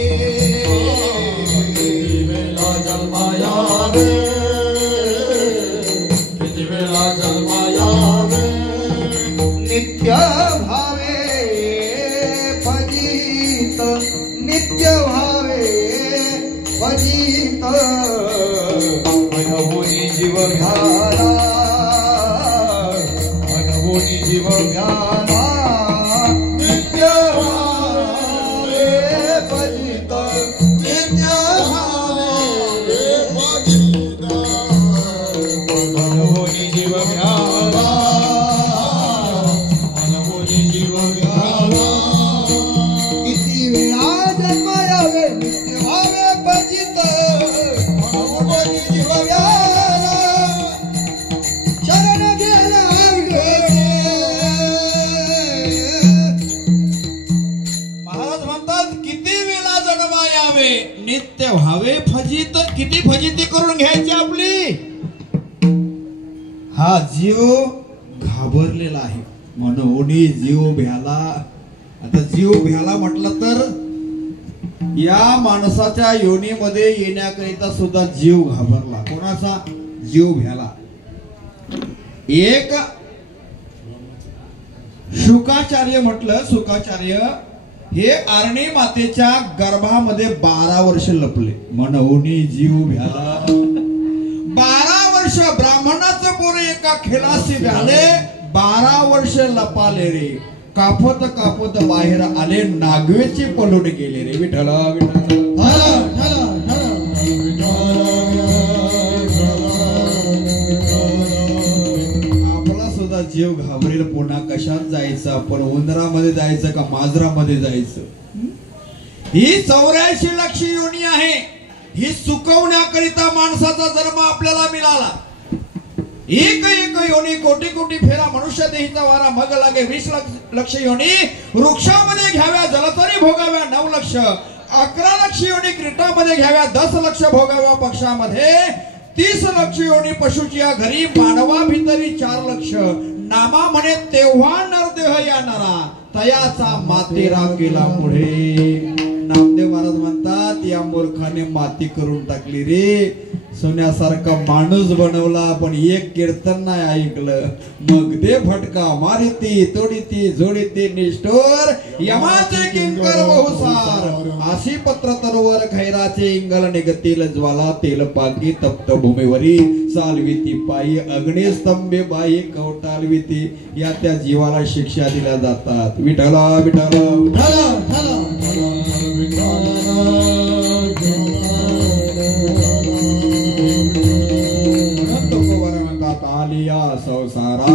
किती वेळा जन्म यावे, किती वेळा जन्म यावे. नित्य भावे भजित, नित्य भावे भजित, अनहोनी जीव घ्याला, अनहोनी जीव घ्याला. नित्य भावे भजित, नित्य भावे भजित, अनहोनी जीव घ्याला, अनहोनी जीव घ्याला. किती वेळा जन्म यावे, नित्य भावे भजित, अनहोनी जीव घ्याला. शरण गेला महाराज म्हणतात किती वेळा जन्म यावे, नित्य व्हावे फजित. किती फजिती करून घ्यायची आपली. हा जीव घाबरलेला आहे म्हणून जीव भ्याला. आता जीव भ्याला म्हटलं तर या माणसाच्या योनीमध्ये येण्याकरिता सुद्धा जीव घाबरला. कोणाचा? जीव भ्याला. एक शुकाचार्य म्हटलं, शुकाचार्य हे आरणी मातेच्या गर्भामध्ये 12 वर्ष लपले म्हणून जीव भ्याला. 12 वर्ष ब्राह्मणाचं पोरे एका खेळाशी भ्याले, 12 वर्ष लपाले रे. कापत कापत बाहेर आले, नागवेची पळून गेले रे. विठ्ठल विठ्ठल आपला सुद्धा जीव घाबरेल. पुन्हा कशात जायचं आपण? उंदरामध्ये जायचं का मांजरामध्ये जायचं? ही 84 लाख योनी आहे. ही चुकवण्याकरिता माणसाचा जन्म आपल्याला मिळाला. एक एक योनी कोटी कोटी फेरा मनुष्य देहीचा वारा मग लागे 20 लक्ष योनी वृक्षामध्ये घ्याव्या जलतरी भोगाव्या 9 लक्ष 11 लक्ष योनी क्रीटामध्ये घ्याव्या 10 लक्ष भोगाव्या पक्षामध्ये 30 लक्ष योनी पशुची या घरी मानवा भितरी 4 लक्ष नामा म्हणे तेव्हा नरदेह या नरा तयाचा मातेरा केला पुढे. नामदेव महाराज म्हणतात या मूर्खाने माती करून टाकली रे. सोन्यासारखा माणूस बनवला पण एक कीर्तन नाही ऐकलं. मग दे फटका मारिती तोडीती जोडीती निष्ठोर यमाचे किंकर बहुसार. आशी पत्र तरुवर खैराचे इंगल निगतील ज्वाला तेल पाकी तप्त भूमीवरी चालविती पायी अग्निस्तंभे बाई कवटालविती. या त्या जीवाला शिक्षा दिल्या जातात. विठला विठला आलिया संसारा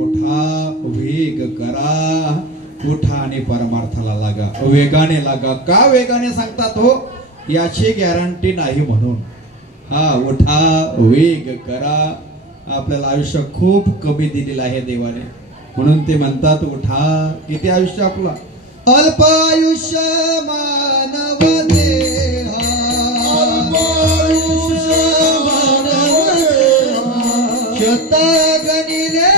उठा वेग करा. उठा आणि परमार्थाला लागा. वेगाने लागा. का वेगाने सांगतात हो? याची गॅरंटी नाही म्हणून. हा उठा वेग करा. आपल्याला आयुष्य खूप कमी दिलेलं आहे देवाने म्हणून ते म्हणतात उठा. किती आयुष्य आपला? अल्प आयुष्य मानव देहा, अल्प आयुष्य मानव देहा. शत गणिले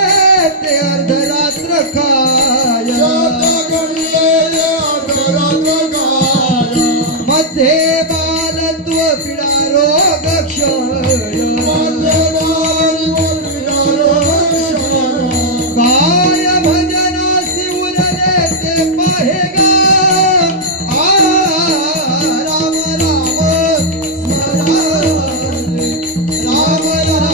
ते अर्धरात्र काय, शत गणिले अर्धरात्र काय. मध्ये बालत्व पीडा रोग क्षय, मध्ये बालत्व पीडा रोग क्षय. काय भजनासी उरले ते पाहेगा. राम राम स्मरा, राम राम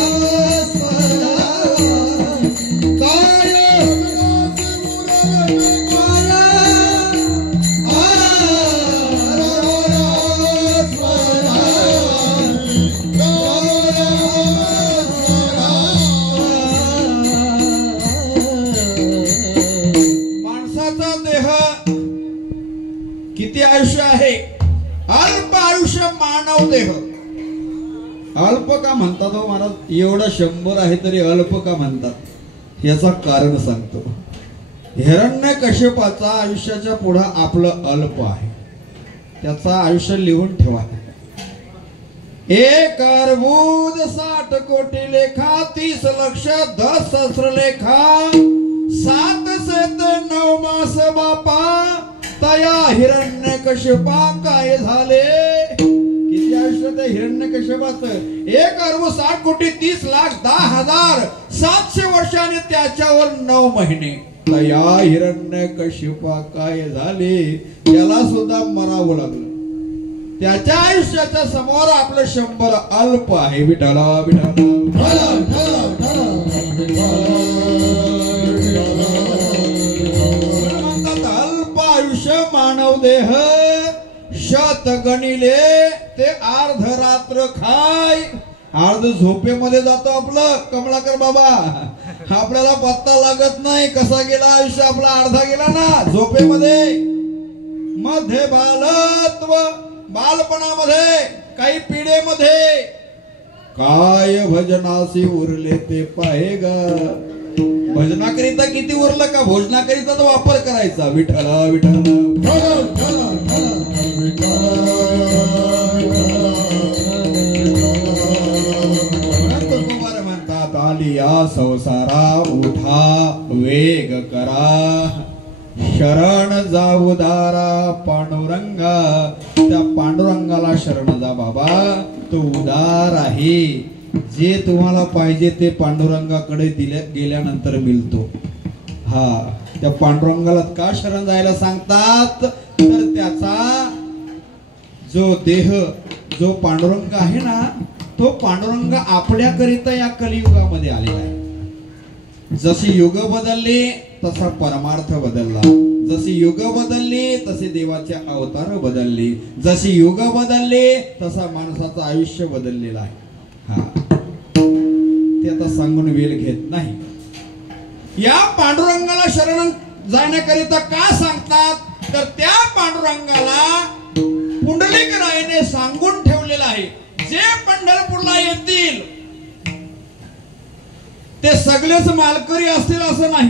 मानव देह अल्प का म्हणतात हो महाराज? एवढं 100 आहे तरी अल्प का म्हणतात? याचं कारण सांगतो. हिरण्यकश्यपाचा आयुष्याच्या पुढे आपलं अल्प आहे. त्याचं आयुष्य लिहून ठेवा. 1 अर्बुद 60 कोटी लेखा 30 लक्ष 10 सहस्र लेखा 7 शेत 9 मास बापा तया हिरण्यकश्यपा काय झाले? किती आयुष्य ते हिरण्यकश्यपाचं? 1 अर्ब 60 कोटी 30 लाख 10,000 700 वर्षांनी त्याच्यावर 9 महिने. तया हिरण्यकश्यपा काय झाले? त्याला सुद्धा मरावं लागलं. त्याच्या आयुष्याच्या समोर आपलं 100 अल्प आहे. विठाला विठाला म्हणतात अल्प आयुष्य मानव देह 100 गणिले ते अर्ध रात्र खाय. अर्ध झोपेमध्ये जातो आपलं कमलाकर बाबा. आपल्याला पत्ता लागत नाही कसा गेला आयुष्य. आपला अर्धा गेला ना झोपेमध्ये. मध्ये बालत्व बालपणामध्ये काही पिढेमध्ये काय भजनासी उरले ते पाहे ग. भजनाकरिता किती उरलं का? भोजनाकरिता तर वापर करायचा. विठ्ठला विठ्ठला म्हणतात आली या संसारा उठा वेग करा शरण जाऊ दारा पांडुरंगा. त्या पांडुरंगाला शरण जा बाबा. तो उदार आहे. जे तुम्हाला पाहिजे ते पांडुरंगाकडे गेल्यानंतर मिळतो. हा त्या पांडुरंगाला का शरण जायला सांगतात? तर त्याचा जो देह जो पांडुरंग आहे ना तो पांडुरंग आपल्याकरिता या कलियुगामध्ये आलेला आहे. जशी युग बदलली तसा परमार्थ बदलला. जशी युग बदलली तसे देवाचे अवतार बदलले. जशी युग बदलले तसा माणसाचं आयुष्य बदललेलं आहे. हा ते आता सांगून वेळ घेत नाही. या पांडुरंगाला शरण जाण्याकरिता का सांगतात? तर त्या पांडुरंगाला पुंडलिक रायाने सांगून ठेवलेलं आहे जे पंढरपूरला येतील ते सगळेच मालकरी असतील असं नाही.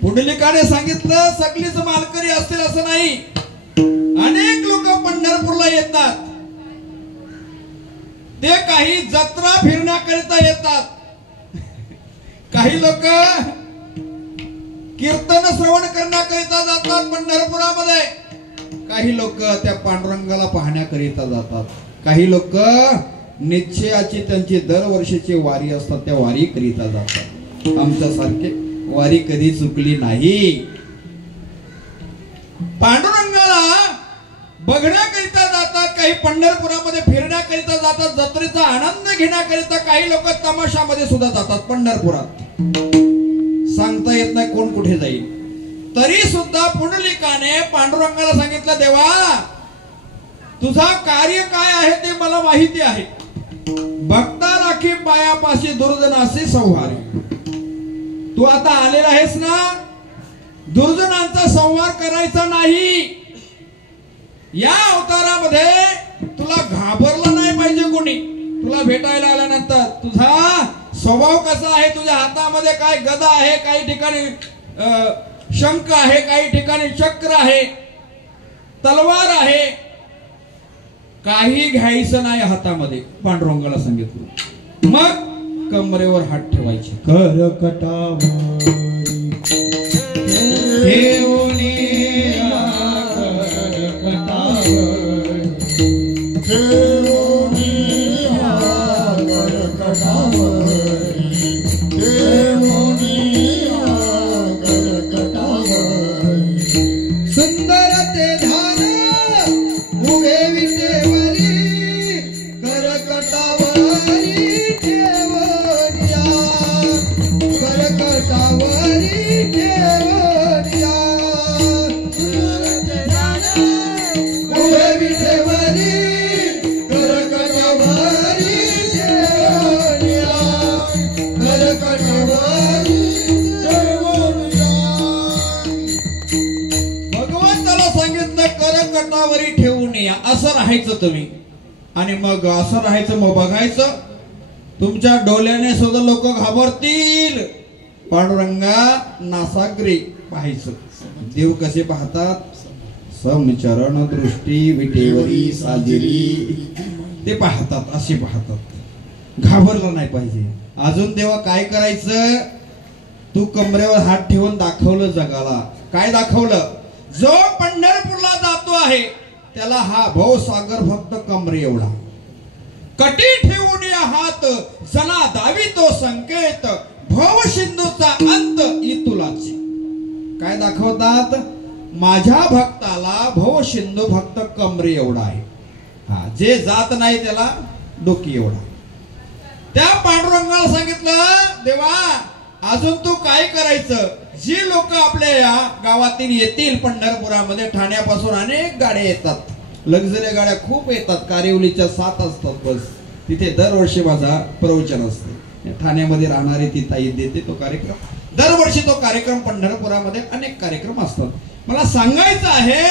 पुंडलिकाने सांगितलं सगळीच मालकरी असतील असं नाही. अनेक लोक पंढरपूरला येतात. ते काही जत्रा फिरण्याकरिता येतात. काही लोक कीर्तन श्रवण करण्याकरिता जातात पंढरपुरामध्ये. काही लोक त्या पांडुरंगाला पाहण्याकरिता जातात. काही लोक निश्चयाची त्यांची दरवर्षीची वारी असतात त्या वारी करिता जातात. आमच्यासारखे वारी कधी चुकली नाही. पांडुरंगाला बघण्याकरिता जातात. काही पंढरपुरामध्ये फिरण्याकरिता जातात. जत्रेचा आनंद घेण्याकरिता काही लोक तमाशामध्ये सुद्धा जातात पंढरपुरात. सांगता येत नाही कोण कुठे जाईल. तरी सुद्धा पुंडलिकाने पांडुरंगाला सांगितलं देवा तुझा कार्य काय आहे ते मला माहिती आहे. भक्ता राखी पायापाशी दुर्जनाशी संहारी. तू आता आलेला आहेस ना दुर्जनांचा संहार करायचा नाही. या अवतारामध्ये तुला घाबरलं नाही पाहिजे कोणी. तुला भेटायला आल्यानंतर तुझा स्वभाव कसा आहे? तुझ्या हातामध्ये काय गदा आहे, काही ठिकाणी शंख आहे, काही ठिकाणी चक्र आहे, तलवार आहे. काही घ्यायचं नाही हातामध्ये. पांडुरंगाला सांगितलं. मग कमरेवर हात ठेवायचे. करकटावर ठेवणे सुंदर ते धान उभे विटेवरी करकटावरी ठेवनिया. करकटावरी ठेवनिया. उभे विटेवरी करकटावरी ठेवनिया. करकटावरी राहायचं तुम्ही आणि मग असं राहायचं, मग बघायचं तुमच्या डोल्याने सुद्धा लोक घाबरतील. पांडुरंगा नासाग्रे पाहायचं. देव कसे पाहतात? समचरण दृष्टी विटेवरी साजिरी, ते पाहतात, असे पाहतात. घाबरलं नाही पाहिजे. अजून देवा काय करायचं? तू कमरेवर हात ठेवून दाखवलं जगाला. काय दाखवलं? जो पंढरपूरला जातो आहे त्याला हा भवसागर फक्त कमरे एवढा. कटी ठेवून या हात जना दावी तो संकेत, भव सिंधूचा अंत इतुलाची. काय दाखवतात? माझ्या भक्ताला भव सिंधू फक्त कमरे एवढा आहे. हा, जे जात नाही त्याला डोकी एवढा. त्या पांडुरंगाला सांगितलं, देवा अजून तू काय करायचं? जी लोक आपल्या या गावातील येतील पंढरपुरामध्ये, ठाण्यापासून अनेक गाड्या येतात, लक्झरी गाड्या खूप येतात. कारिवलीच्या 7 असतात बस. तिथे दरवर्षी माझा प्रवचन असते. ठाण्यामध्ये राहणारी ती ताई देते तो कार्यक्रम. दरवर्षी तो कार्यक्रम पंढरपुरामध्ये अनेक कार्यक्रम असतात. मला सांगायचं आहे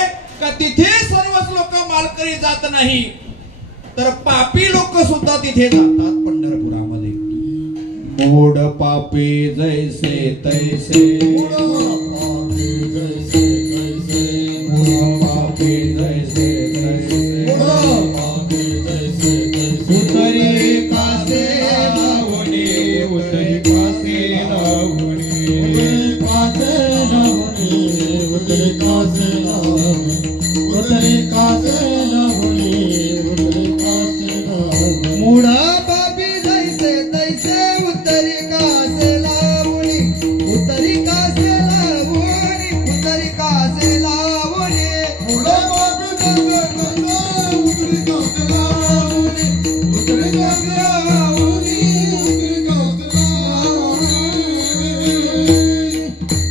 का तिथे सर्वच लोक मालकरी जात नाही, तर पापी लोक सुद्धा तिथे जातात पंढरपुरामध्ये. मोड पापी जैसे तैसे, पापी जैसे तैसे, पापी जैसे तैसे, पापी जैसे तैसे, उतरी कासे लावणे, उतरी कासे लावणे, उतरी कासे लावणे, उतरी कासे लावणे, उतरी कासे लावणे. मुडा पापी जैसे तैसे, उतरी कासे लावणी, उतरी कासे लावणी, उतरी कासे लावणी. मुडा पापी जैसे तैसे, उतरी कासे लावणी, उतरी कासे लावणी, उतरी कासे लावणी.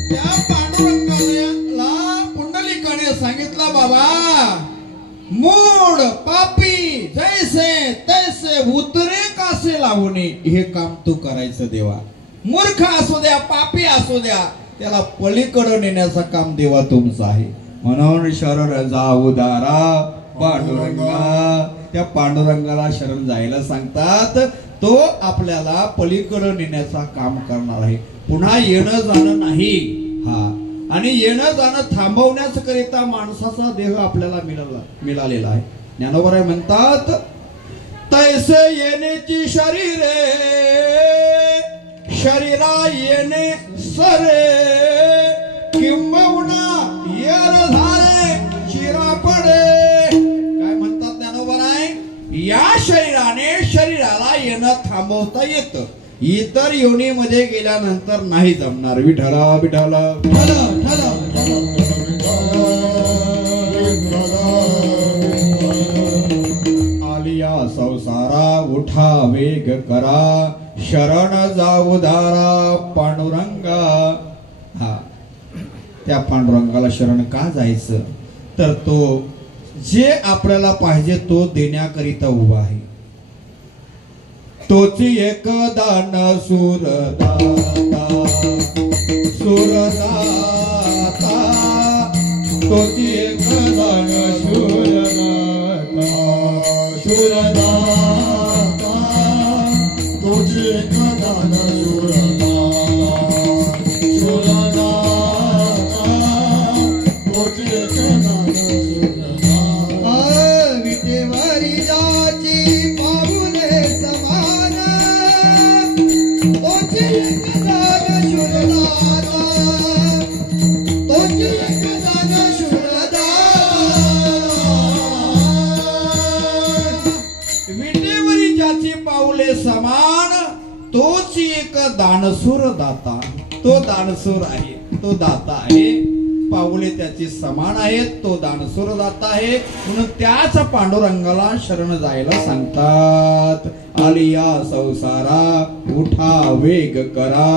त्या पांडुरंगाला पुंडलिकाने सांगितलं, बाबा मूड पापी जैसे तैसे, उतरे कासे लावणे, हे काम तू करायचं देवा. मूर्ख असू द्या, पापी असू द्या, त्याला पलीकडे नेण्याचं काम देवा तुमचं आहे. म्हणून शरण जाऊ दारा पांडुरंगा. त्या पांडुरंगाला शरण जायला सांगतात. तो आपल्याला पलीकडे नेण्याचा काम करणार आहे. पुन्हा येणं जाणं नाही. हा, आणि येणं जाणं थांबवण्याच करिता माणसाचा देह आपल्याला मिळालेला आहे. ज्ञानोबराय म्हणतात, तैसे येण्याची शरीरे, शरीरा येणे सरे, किंबहुना येर झाले चिरा पडे. काय म्हणतात ज्ञानोबराय? या शरीराने शरीराला येणं थांबवता येतं, इतर योनीमध्ये गेल्यानंतर नाही जमणार. विठला विठला आलिया संसारा उठा वेग करा, शरण जाऊ दारा पांडुरंगा. हा, त्या पांडुरंगाला शरण का जायचं? तर तो जे आपल्याला पाहिजे तो देण्याकरिता उभा आहे. तोची एक दान सुरदाता, सुरदाता, तोची एक दान सुरदाता, सुरदाता, तोची एक दान सुरदाता, सुरदाता, तोची एक दान सुरदाता. विटेवरी जाची पाऊले समान, तोची एक दान सुरदाता, तोची एक दान सुरदाता. विटेवरी जाची पाऊले समान, तोच एक दानसूर दाता. तो दानसूर आहे, तो दाता आहे. पाऊले त्याची समान आहेत, तो दानसूर दाता आहे. म्हणून त्याच पांडुरंगाला शरण जायला सांगतात. आलिया संसारा उठा वेग करा,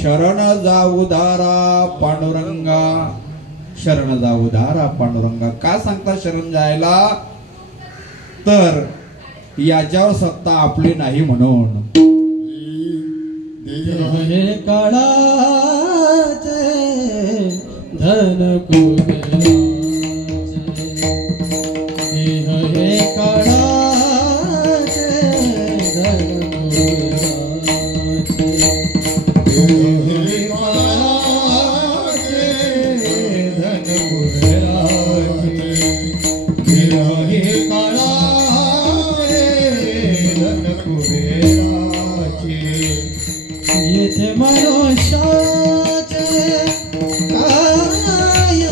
शरण जाऊ दारा पांडुरंगा. शरण जाऊ दारा पांडुरंगा का सांगतात शरण जायला? तर याच्यावर सत्ता आपली नाही म्हणून. हे काळाचे धन कुबेराचे, हे येथे मनुष्याचे काय हाय,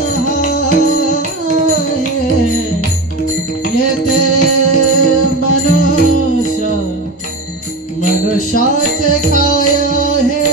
येथे मनुष्याचे काय आहे,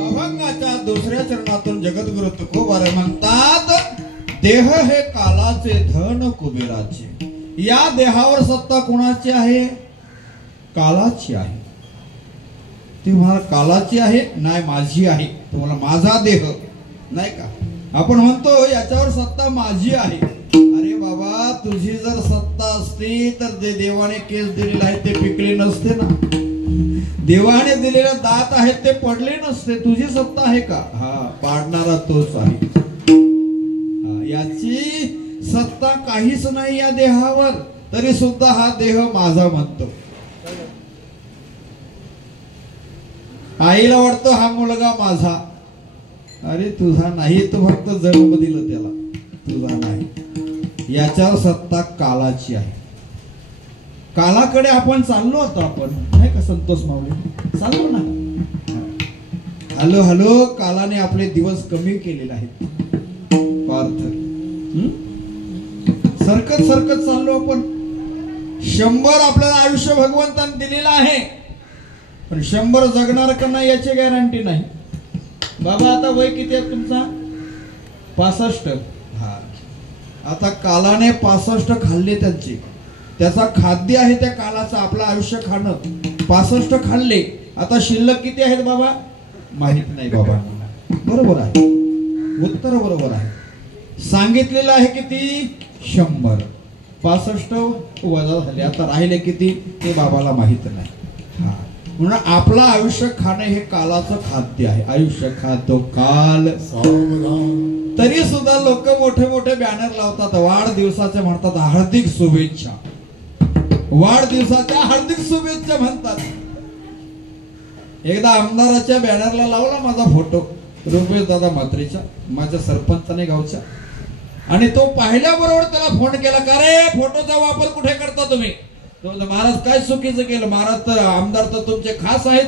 अभंगाच्या दुसऱ्या चरणातून जगद्गुरु तुकोबारे म्हणतात, देह हे कालाचे धन कुबेराचे. या देहावर सत्ता कोणाची आहे? कालाची आहे. तुम्हाला कालाची आहे? नाही, माझी आहे. तुम्हाला माझा देह नाही का? आपण म्हणतो याच्यावर सत्ता माझी आहे. अरे बाबा, तुझी जर सत्ता असती तर जे देवाने केस दिलेले आहेत ते पिकले नसते ना. देवाने दिलेले दात आहेत ते पडले नसते. तुझी सत्ता आहे का? हा, पाडणारा तोच आहे. याची सत्ता काहीच नाही या देहावर, तरी सुद्धा हा देह माझा म्हणतो. आईला वाटतं हा मुलगा माझा. अरे तुझा नाही, तो फक्त जन्म दिलं त्याला, तुझा नाही. याच्यावर सत्ता कालाची आहे. कालाकडे आपण चाललो होतो. आपण नाही का संतोष माऊली? चाललो ना. हॅलो हॅलो, कालाने आपले दिवस कमी केलेले आहेत. पार्थ सरकत सरकत चाललो आपण. 100 आपल्याला आयुष्य भगवंताने दिलेलं आहे, पण 100 जगणार का नाही याची गॅरंटी नाही. बाबा आता वय किती आहे तुमचा? 65. हा, आता कालाने 65 खाल्ले त्यांचे. त्याचा खाद्य आहे त्या कालाचं आपलं आयुष्य खाणं. 65 खाल्ले. आता शिल्लक किती आहेत बाबा? माहित नाही बाबा. बरोबर आहे, उत्तर बरोबर आहे. सांगितलेलं आहे किती? 100. 65 वजा झाले. आता राहिले किती ते बाबाला माहित नाही. हा, म्हणून आपलं आयुष्य खाणं हे कालाचं खाद्य आहे. आयुष्य खातो काल. तरी सुद्धा लोक मोठे मोठे बॅनर लावतात, वाढदिवसाचे म्हणतात हार्दिक शुभेच्छा. वाढदिवसाच्या हार्दिक शुभेच्छा म्हणतात. एकदा आमदाराच्या बॅनरला लावला माझा फोटो, रुपेश दादा म्हात्रेचा, माझ्या सरपंचाने गावच्या. आणि तो पाहिल्याबरोबर त्याला फोन केला, का रे फोटोचा वापर कुठे करता तुम्ही? तो म्हणतो, महाराज काय चुकीचं केलं? महाराज तर आमदार तर तुमचे खास आहेत,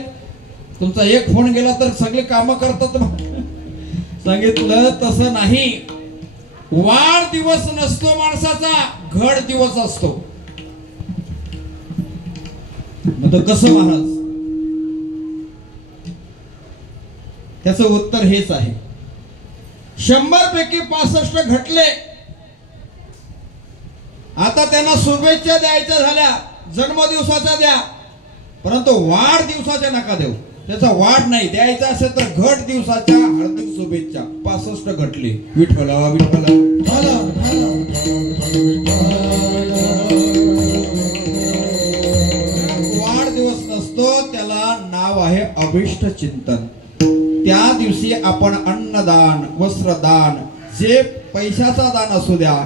तुमचा एक फोन गेला तर सगळे कामं करतात. सांगितलं तसं नाही. वाढदिवस नसतो माणसाचा, घड दिवस असतो. मग कसं महाराज? त्याचं उत्तर हेच आहे. 100 पैकी 65 घटले. आता त्यांना शुभेच्छा द्यायच्या झाल्या, जन्मदिवसाच्या द्या, परंतु वाढदिवसाच्या नका देऊ. त्याचा वाढ नाही द्यायचा असेल तर घट दिवसाच्या हार्दिक शुभेच्छा. 65 घटले. विठ्ठला विठ्ठला. वाढदिवस नसतो, त्याला नाव आहे अभिष्ट चिंतन. त्या दिवशी आपण अन्नदान, वस्त्रदान, जे पैशाचा दान असू द्या,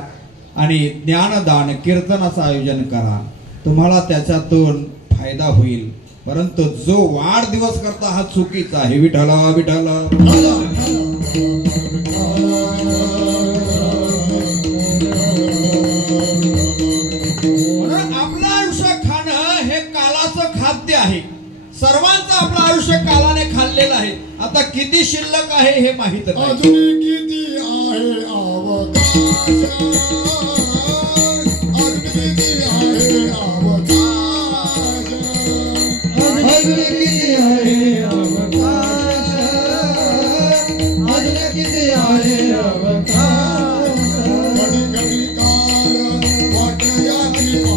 आणि ज्ञानदान, कीर्तनाचं आयोजन करा. तुम्हाला त्याच्यातून फायदा होईल. परंतु जो वाढदिवस करता हा चुकीचा आहे. विठ्ठला विठ्ठला. आपलं आयुष्य खाणं हे कालाचं खाद्य आहे. सर्वांचं आपलं आयुष्य कालाने खाल्लेलं आहे. आता आता किती शिल्लक आहे हे माहित नाही. अजून किती आहे अवकाश, अजून किती आहे अवकाश, अजून किती आहे अवकाश, अजून किती आहे अवकाश. घडी घडी काळ वाटयाची पाहे,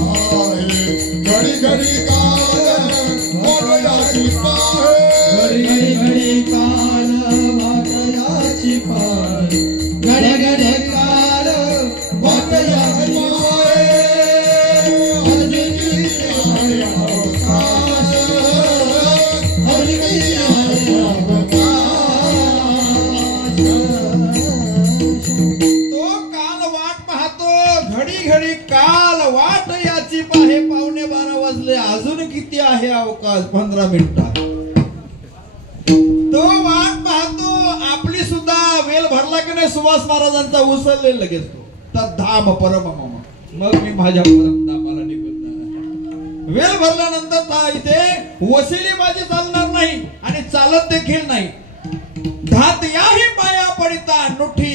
घडी घडी काळ वाटयाची पाहे, घडी घडी काल वाटयाची पाय, घडी घडी काल वाटयाची पाय. अजून किती आहे अवकाश, अजून किती आहे अवकाश. तो काल वाट पाहतो, घडी घडी काल वाट याची पाहे. 11:15 वाजले, अजून किती आहे अवकाश? 15 मिनिटात तो वाट पाहतो. आपली सुद्धा वेल भरला की नाही सुभाष महाराजांचा उसळले लगेच तो तद्धाम परम मम. मग मी माझ्या परमधामाला निघून जाणार. वेल भरल्यानंतर इथे वसिलीबाजी चालणार नाही आणि चालत देखील नाही. धात याही पाया पडिता नुठी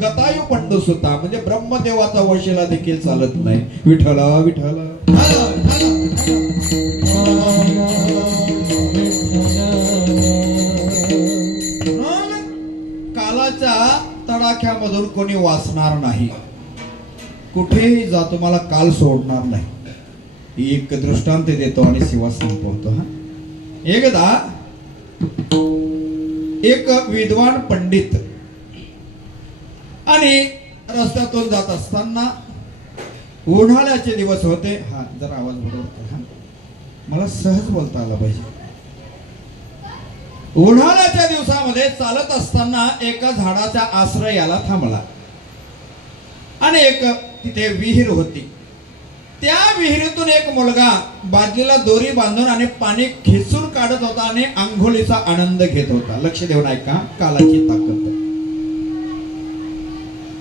गतायु पंडू सुता, म्हणजे ब्रह्मदेवाचा वशिला देखील चालत नाही. विठ्ठला विठ्ठला कालाच्या तडाख्यामधून कोणी वाचणार नाही. कुठेही जा, तुम्हाला काल सोडणार नाही. एक दृष्टांत देतो आणि शिवा संपवतो. एकदा एक विद्वान पंडित आणि रस्त्यातून जात असताना, उन्हाळ्याचे दिवस होते. हा जरा आवाज बरोबर, मला सहज बोलता आला पाहिजे. उन्हाळ्याच्या दिवसामध्ये चालत असताना एका झाडाच्या आश्रयाला थांबला आणि एक तिथे विहीर होती. त्या विहिरीतून एक मुलगा बादलीला दोरी बांधून आणि पाणी खेचून काढत होता आणि आंघोळीचा आनंद घेत होता. लक्ष देऊन ऐका, कालाची ताकद.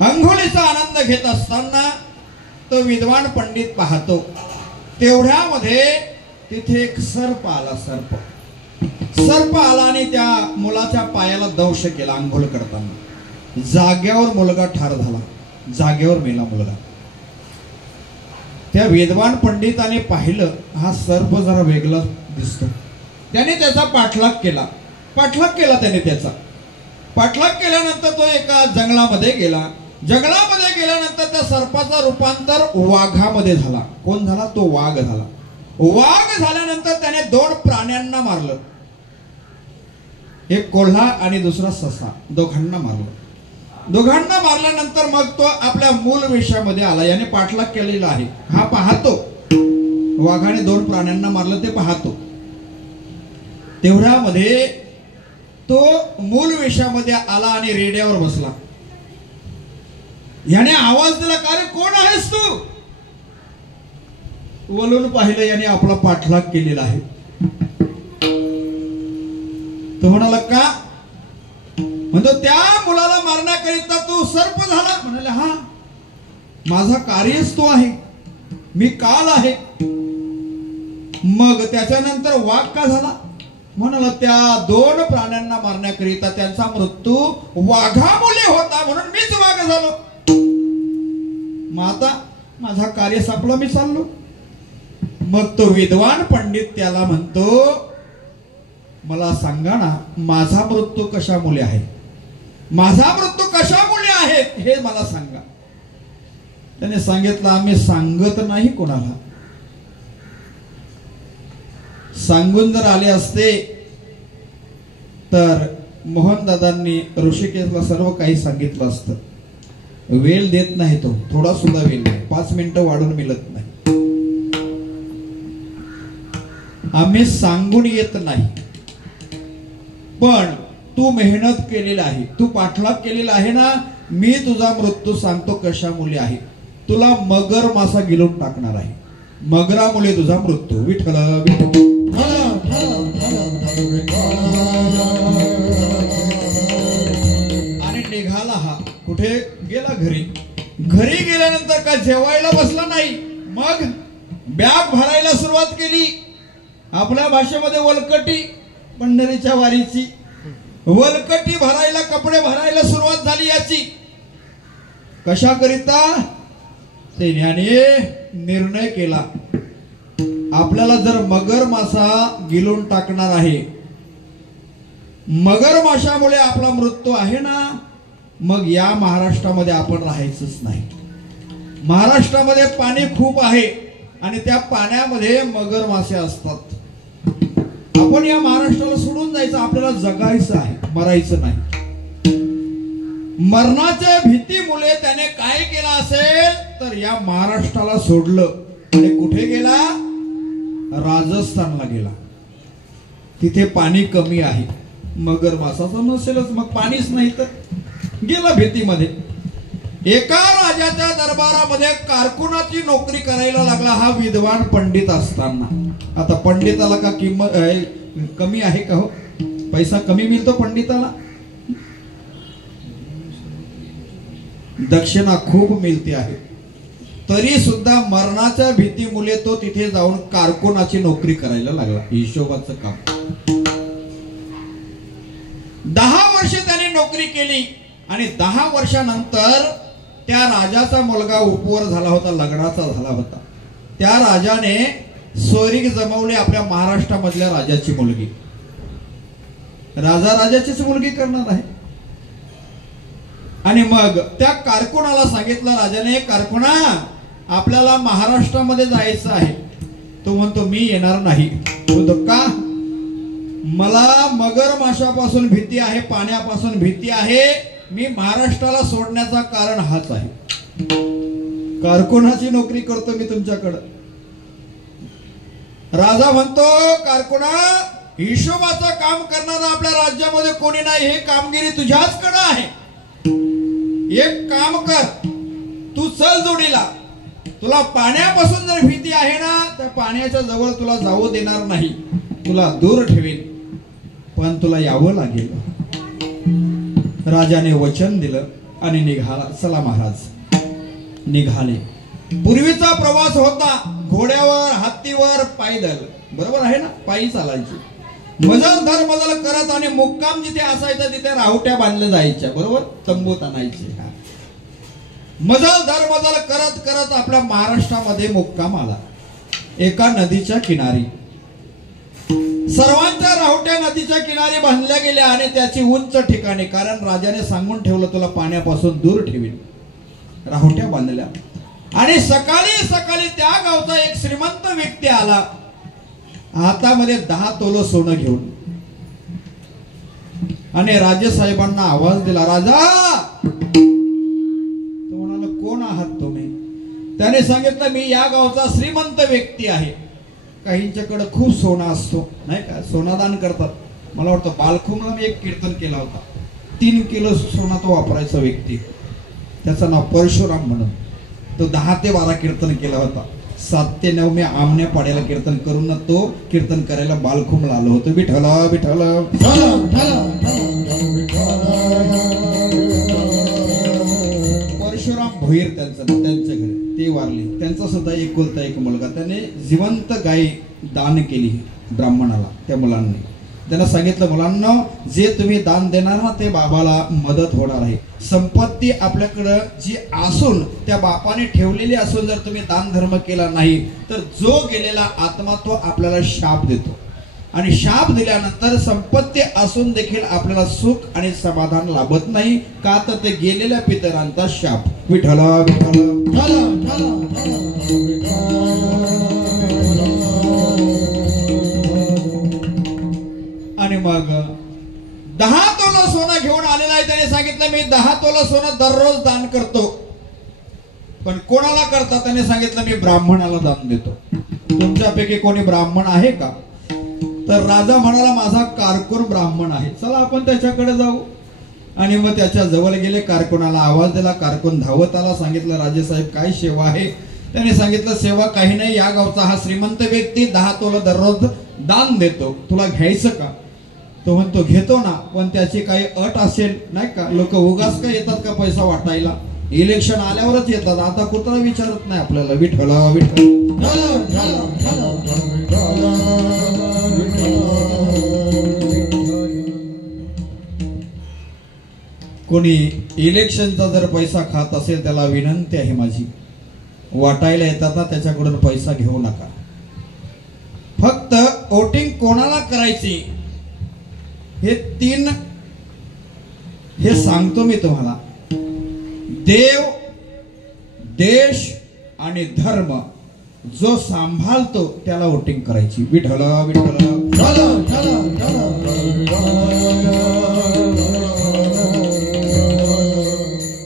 आंघोळीचा आनंद घेत असताना तो विद्वान पंडित पाहतो. तेवढ्यामध्ये तिथे एक सर्प आला. सर्प आला आणि त्या मुलाच्या पायाला दंश केला. आंघोळ करताना जाग्यावर मुलगा ठार झाला, जागेवर मेला मुलगा. त्या विद्वान पंडिताने पाहिलं, हा सर्प जरा वेगळा दिसतो. त्याने त्याचा पाठलाग केला. त्याने त्याचा पाठलाग केल्यानंतर तो एका जंगलामध्ये गेला. जंगलामध्ये गेल्यानंतर त्या सर्पाचा रूपांतर वाघामध्ये झाला. कोण झाला? तो वाघ झाला. वाघ झाल्यानंतर त्याने 2 प्राण्यांना मारलं. एक कोल्हा आणि दुसरा ससा, दोघांना मारलं. दोघांना मारल्यानंतर मग तो आपल्या मूल वेशामध्ये आला. याने पाठलाग केलेला आहे. हा पाहतो, वाघाने 2 प्राण्यांना मारलं ते पाहतो. तेवढ्यामध्ये तो मूल वेशामध्ये आला आणि रेड्यावर बसला. याने आवाज दिला, का रे कोण आहेस तू? वळून पाहिलं, याने आपला पाठलाग केलेला आहे. तो म्हणाला, का? म्हणतो, त्या मुलाला मारण्याकरिता तू सर्प झाला? म्हणाले, हा, माझा कार्यच तो आहे, मी काल आहे. मग त्याच्यानंतर वाघ का झाला? म्हणाला, त्या 2 प्राण्यांना मारण्याकरिता त्यांचा मृत्यू वाघामुळे होता, म्हणून मीच वाघ झालो. मग आता माझा कार्य सापला, मी चाललो. मग तो विद्वान पंडित त्याला म्हणतो, मला सांगा ना, माझा मृत्यू कशामुळे आहे? माझा मृत्यू कशामुळे आहे हे मला सांगा. त्याने सांगितलं, आम्ही सांगत नाही कोणाला. सांगून जर आले असते तर मोहन दादांनी ऋषिकेशला सर्व काही सांगितलं असतं. वेळ देत नाही तो, थोडा सुद्धा वेळ नाही. 5 मिनिटं वाढून मिळत नाही. आम्ही सांगून येत नाही, पण तू मेहनत केलेला आहे, तू पाठलाग केलेला आहे ना. मी तुझा मृत्यू सांगतो कशामुळे आहे. तुला मगर मासा गिळून टाकणार आहे, मगरामुळे तुझा मृत्यू. विठ्ठल आणि निघाला. हा कुठे गेला? घरी. घरी गेल्यानंतर का जेवायला बसला नाही, मग बॅग भरायला सुरुवात केली. आपल्या भाषेमध्ये वलकटी, पंढरीच्या वारीची. वलकटी भरायला, कपडे भरायला सुरुवात झाली याची. कशा करिता? सैन्याने निर्णय केला, आपल्याला जर मगर मासा गिळून टाकणार आहे, मगर माशामुळे आपला मृत्यू आहे ना, मग या महाराष्ट्रामध्ये आपण राहायचंच नाही. महाराष्ट्रामध्ये पाणी खूप आहे आणि त्या पाण्यामध्ये मगर मासे असतात. आपण या महाराष्ट्राला सोडून जायचं, आपल्याला जगायचं आहे, मरायचं नाही. मरणाच्या भीतीमुळे त्याने काय केलं असेल तर या महाराष्ट्राला सोडलं आणि कुठे गेला? राजस्थानला गेला. तिथे पाणी कमी आहे, मगर मासाचा नसेलच, मग पाणीच नाही तर गेला भीतीमध्ये. एका राजाच्या दरबारामध्ये कारकुनाची नोकरी करायला लागला हा विद्वान पंडित असताना. आता पंडिताला का किंमत कमी आहे का? हो, पैसा कमी मिळतो पंडिताला? दक्षिणा खूप मिळते आहे. तरी सुद्धा मरणाच्या भीतीमुळे तो तिथे जाऊन कारकुनाची नोकरी करायला लागला, हिशोबाचं काम. 10 वर्ष त्याने नोकरी केली आणि 10 वर्षानंतर त्या राजाचा मुलगा उपवर झाला होता, लग्नाचा झाला होता. त्या राजाने सोयरीक जमवली आपल्या महाराष्ट्रामधल्या राजाची मुलगी. राजाचीच मुलगी करणार आहे. आणि मग त्या कारकुनाला सांगितलं राजाने, कारकुना आपल्याला महाराष्ट्रामध्ये जायचं आहे. तो म्हणतो मी येणार नाही. म्हणतो का? मला मगर माशापासून भीती आहे, पाण्यापासून भीती आहे. मी महाराष्ट्राला सोडण्याचा कारण हाच आहे. कारकुनाची नोकरी करतो मी तुमच्याकडं. राजा म्हणतो, कारकुना हिशोबाचं काम करणारा आपल्या राज्यामध्ये कोणी नाही, हे कामगिरी तुझ्याचकडे आहे. एक काम कर, तू चल जोडीला. तुला पाण्यापासून जर भीती आहे ना, त्या पाण्याच्या जवळ तुला जाऊ देणार नाही, तुला दूर ठेवेन, पण तुला यावं लागेल. राजाने वचन दिलं आणि निघाला. चला महाराज. निघाले. पूर्वीचा प्रवास होता घोड्यावर, हत्तीवर, पायदल, बरोबर आहे ना, पायी चालायची. मजल धर मजल करत आणि मुक्काम जिथे असायचं तिथे राहुट्या बांधल्या जायच्या, बरोबर, तंबूत आणायचे. मजल धर मजल करत करत आपल्या महाराष्ट्रामध्ये मुक्काम आला. एका नदीच्या किनारी सर्वांच्या राहुट्या नदीच्या किनारी बांधल्या गेल्या आणि त्याची उंच ठिकाणी, कारण राजाने सांगून ठेवलं तुला पाण्यापासून दूर ठेवीन. राहुट्या बांधल्या आणि सकाळी सकाळी त्या गावचा एक श्रीमंत व्यक्ती आला, हातामध्ये 10 तोलं सोनं घेऊन, आणि राजेसाहेबांना आवाज दिला, राजा. तो म्हणाला, कोण आहात तुम्ही? त्याने सांगितलं, मी या गावचा श्रीमंत व्यक्ती आहे. काहींच्याकडे खूप सोना असतो नाही का, सोनादान करतात. मला वाटतं बालखुमला मी एक कीर्तन केला होता, 3 किलो सोना तो वापरायचा व्यक्ती, त्याचं नाव परशुराम म्हणून. तो 10 ते 12 कीर्तन केला होता. 7 ते 9 मी आमण्या पाड्याला कीर्तन करून तो कीर्तन करायला बालखुमला आलो होतो. विठ्ठल विठ्ठल. परशुराम भोईर त्यांच्या घरी ते वारले. त्यांचा सुद्धा एकुलता एक मुलगा, त्याने जिवंत गाय दान केली ब्राह्मणाला. त्या मुलांनी त्यांना सांगितलं, मुलांना जे तुम्ही दान देणार ना ते बाबाला मदत होणार आहे. संपत्ती आपल्याकडं जी असून त्या बापाने ठेवलेली असून जर तुम्ही दान धर्म केला नाही तर जो गेलेला आत्मा तो आपल्याला शाप देतो, आणि शाप दिल्यानंतर संपत्ती असून देखील आपल्याला सुख आणि समाधान लाभत नाही. का तर ते गेलेल्या पितरांचा शाप. विठ्ठल आणि मग 10 तोला सोनं घेऊन आलेला आहे. त्याने सांगितलं, मी 10 तोला सोनं दररोज दान करतो. पण कोणाला करता? त्याने सांगितलं, मी ब्राह्मणाला दान देतो. तुमच्यापैकी कोणी ब्राह्मण आहे का? तर राजा म्हणाला, माझा कारकुन ब्राह्मण आहे, चला आपण त्याच्याकडे जाऊ. आणि मग त्याच्या जवळ गेले. कारकुनाला आवाज दिला. कारकुन धावत आला. सांगितलं, राजेसाहेब काय सेवा आहे? त्याने सांगितलं, सेवा काही नाही, या गावचा हा श्रीमंत व्यक्ती 10 तोला दररोज दान देतो, तुला घ्यायचं का? तो म्हणतो, घेतो ना, पण त्याची काही अट असेल नाही का. लोक उगाच का येतात का पैसा वाटायला? इलेक्शन आल्यावरच येतात, आता कुठला विचारत नाही आपल्याला. विठ्ठल विठ्ठल. कोणी इलेक्शनचा जर पैसा खात असेल त्याला विनंती आहे माझी, वाटायला येतात ना त्याच्याकडून पैसा घेऊ नका. फक्त वोटिंग कोणाला करायची हे सांगतो मी तुम्हाला. देव, देश आणि धर्म जो सांभाळतो त्याला वोटिंग करायची. विठ्ठल विठ्ठल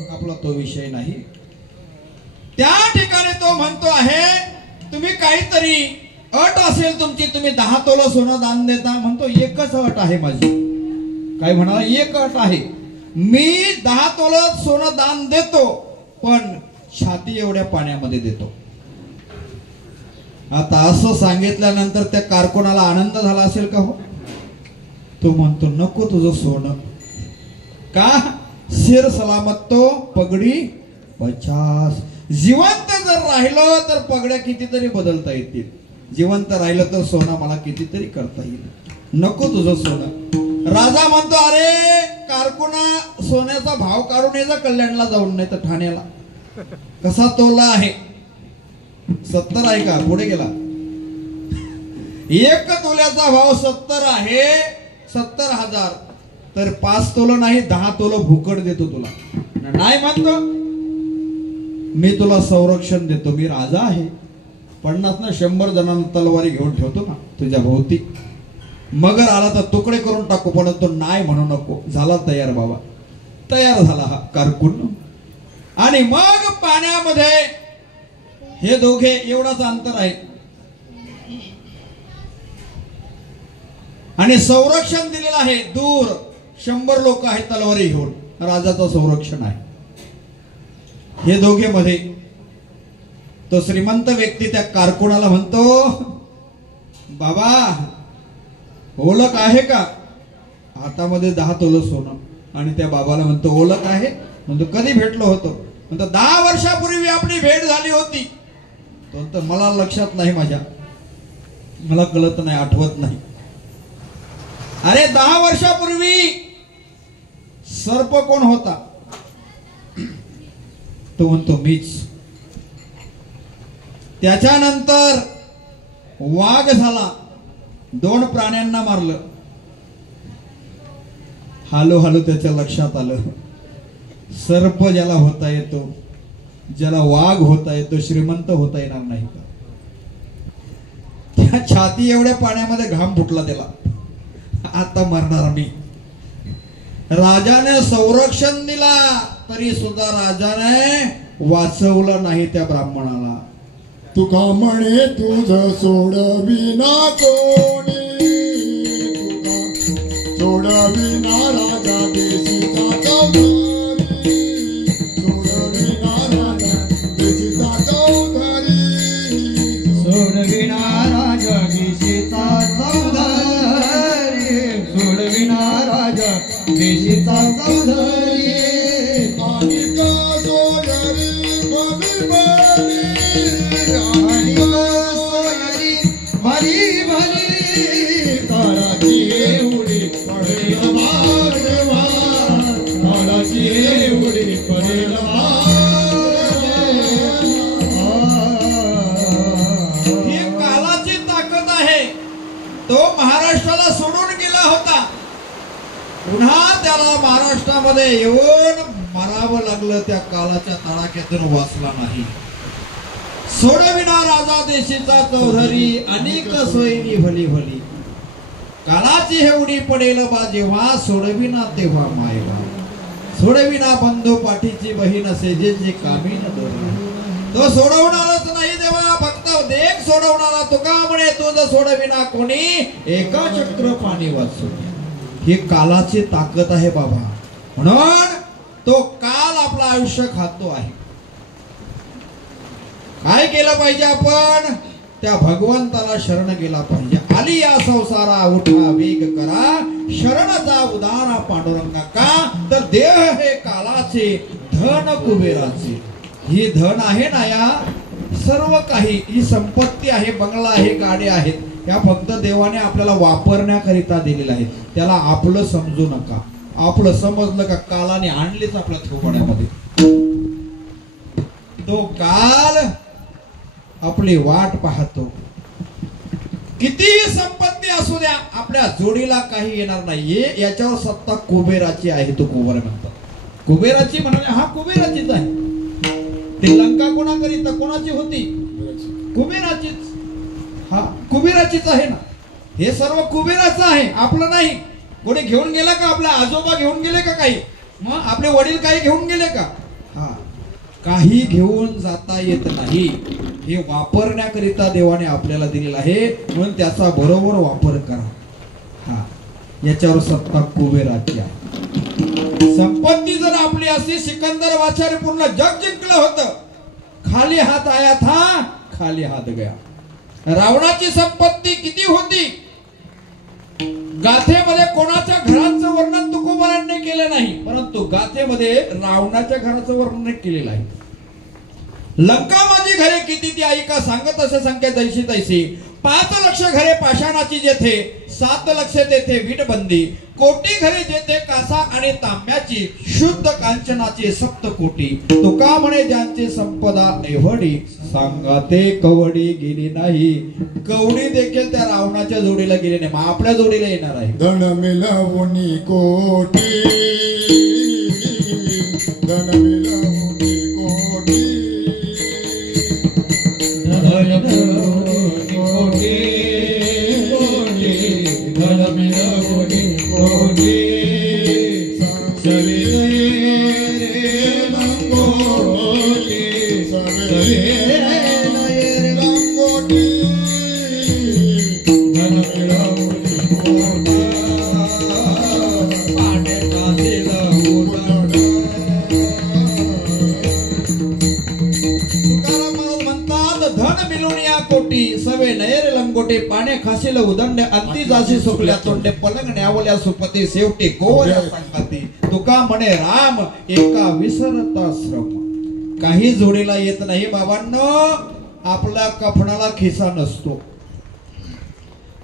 आपला तो विषय नाही. त्या ठिकाणी तो म्हणतो आहे तुम्ही काहीतरी अट असेल तुमची, तुम्ही 10 तोला सोनं दान देता. म्हणतो एकच अट आहे माझी. काय म्हणाला? एक अट आहे, मी 10 तोला सोनं दान देतो पण छाती एवढ्या पाण्यामध्ये देतो. आता असं सांगितल्यानंतर त्या कारकुनाला आनंद झाला असेल का हो? तो म्हणतो नको तुझं सोनं. का? सिर सलामत तो पगडी 50. जिवंत जर राहिलं तर पगड्या कितीतरी बदलता येतील, जिवंत राहिलं तर सोनं मला कितीतरी करता येईल. नको तुझं सोनं. राजा म्हणतो अरे कारकुना, सोन्याचा भाव काढून याचा कल्याणला जाऊन, नाही तर ठाण्याला. कसा तोला आहे? 70 आहे का? पुढे गेला. 1 तोल्याचा भाव 70 आहे, 70,000. तर 5 तोलं नाही 10 तोलं भुकट देतो तुला. नाही म्हणतो मी तुला संरक्षण देतो, मी राजा आहे. 50 ना 100 जणांना तलवारी घेऊन ठेवतो ना तुझ्या भोवती. मगर आला तर तुकडे करून टाकू, पण तो नाही म्हणू नको. झाला तयार बाबा. तयार झाला हा कारकुन. आणि मग पाण्यामध्ये हे दोघे, एवढाच अंतर आहे, आणि संरक्षण दिलेलं आहे. दूर 100 लोक आहेत तलवारी घेऊन, राजाचं संरक्षण आहे. हे दोघे मध्ये. तो श्रीमंत व्यक्ती त्या कारकुनाला म्हणतो बाबा ओळख आहे का? हातामध्ये 10 तोलं सोनं. आणि त्या बाबाला म्हणतो ओळख आहे? म्हणतो कधी भेटलो होतो? म्हणतो 10 वर्षापूर्वी आपली भेट झाली होती. तो तर मला लक्षात नाही, माझ्या मला कळत नाही, आठवत नाही. अरे 10 वर्षापूर्वी सर्प कोण होता? तो म्हणतो मीच. त्याच्यानंतर वाघ झाला, 2 प्राण्यांना मारलं. हळूहळू त्याच्या लक्षात आलं सर्प ज्याला होता येतो, ज्याला वाघ होता येतो, श्रीमंत होता येणार नाही का? त्या छाती एवढ्या पाण्यामध्ये घाम फुटला त्याला. आता मरणार मी. राजाने संरक्षण दिला तरी सुद्धा राजाने वाचवलं नाही त्या ब्राह्मणाला. तुका म्हणे तुझ सोडविना कोणी, तुका सोडविना राजा देशीचा चौधरी, सोडविना राजा देशीचा चौधरी, सोडविना राजा देशीचा चौधरी, सोडविना राजा देशीचा चौधरी. आणि का सोयरी भली भली, आणि सोयरी भली भली, काळाची एवढी पडेल वारवा, काळाची एवढी पडेल ही कालाची ताकद आहे. तो महाराष्ट्राला सोडून गेला होता, पुन्हा त्याला महाराष्ट्रामध्ये येऊन मरावं लागलं. त्या कालाच्या तडाख्यातून वाचला नाही. सोडविना राजा देशीचा चौधरी, अनेक सोयरी भली भली, कालाची हेवडी पडेल बा जेव्हा, सोडविना तेव्हा मायवा, सोडविना बंधू पाठीची बहीण असे जे जे कामी न दोरा. तो सोडवणारच नाही तेव्हा, फक्त देख सोडवणारा तुका म्हणे तुझ सोडविना कोणी, एका चक्र पाणी वाचू. ही कालाची ताकद आहे बाबा. म्हणून तो काल आपलं आयुष्य खातो आहे. काय केलं पाहिजे आपण? त्या भगवंताला शरण गेला पाहिजे. आली या संसारा उठा वेग करा, शरण जा उदारा पांडुरंगा. का तर देह हे कालाचे, धन कुबेराचे. ही धन आहे ना, या सर्व काही, ही संपत्ती आहे, बंगला आहे, गाड्या आहेत, या फक्त देवाने आपल्याला वापरण्याकरिता दिलेल्या आहेत. त्याला आपलं समजू नका. आपलं समजलं का कालाने आणलीच आपल्या थोपड्यामध्ये. तो काल आपली वाट पाहतो. कितीही संपत्ती असू द्या आपल्या जोडीला काही येणार नाही. याच्यावर सत्ता कुबेराची आहे. तो कुबेर म्हणतात. कुबेराची म्हणाले हा कुबेराचीच आहे. ती लंका कोणाकरिता कोणाची होती? कुबेराचीच. हा कुबेराचीच आहे ना. हे सर्व कुबेराचं आहे, आपलं नाही. कोणी घेऊन गेला का? आपला आजोबा घेऊन गेले का काही? मग आपले वडील काही घेऊन गेले का? हा काही घेऊन जाता येत नाही. हे वापरण्याकरिता देवाने आपल्याला दिलेलं आहे, म्हणून त्याचा बरोबर वापर करा. हा याच्यावर सत्ता कुबेराची आहे. संपत्ती जर आपली असती, सिकंदर वाचारे पूर्ण जग जिंकलं होतं. खाली हात आया था, खाली हात गया. रावणाची संपत्ती किती होती? गाथेमध्ये कोणाच्या घराचं वर्णन तुकोबारांनी केलं नाही, परंतु गाथेमध्ये रावणाच्या घराचं वर्णन केलेलं आहे. लंका माझी घरे किती ती ऐका, सांगत असे संख्या जैशी तैसी. 5 लक्ष घरे पाषाणाची जेथे, 7 लक्ष तेथे वीटबंदी. कोटी घरे जेथे कासा आणि तांब्याची, शुद्ध कांचनाची 7 कोटी. तुका म्हणे ज्यांची संपदा एवढी, सांगा ते कवडी गेली नाही. कवडी देखील त्या रावणाच्या जोडीला गेली नाही, मग आपल्या जोडीला येणार आहे. धन मिळवणी कोटी, धन मिळवणी कोटी, धन मिळवणी कोटी, धन मिळवणी कोटी. सवे नयर लंगोटे पाने खाशील उदंड अंती जाशी सुकल्या तोंडे पलंग न्यावल्या सुपती शेवटी गोवल्या संगती. तुका म्हणे राम एका विसरता श्रम. काही जोडीला येत नाही बाबांनो. आपला कफनाला खिसा नसतो.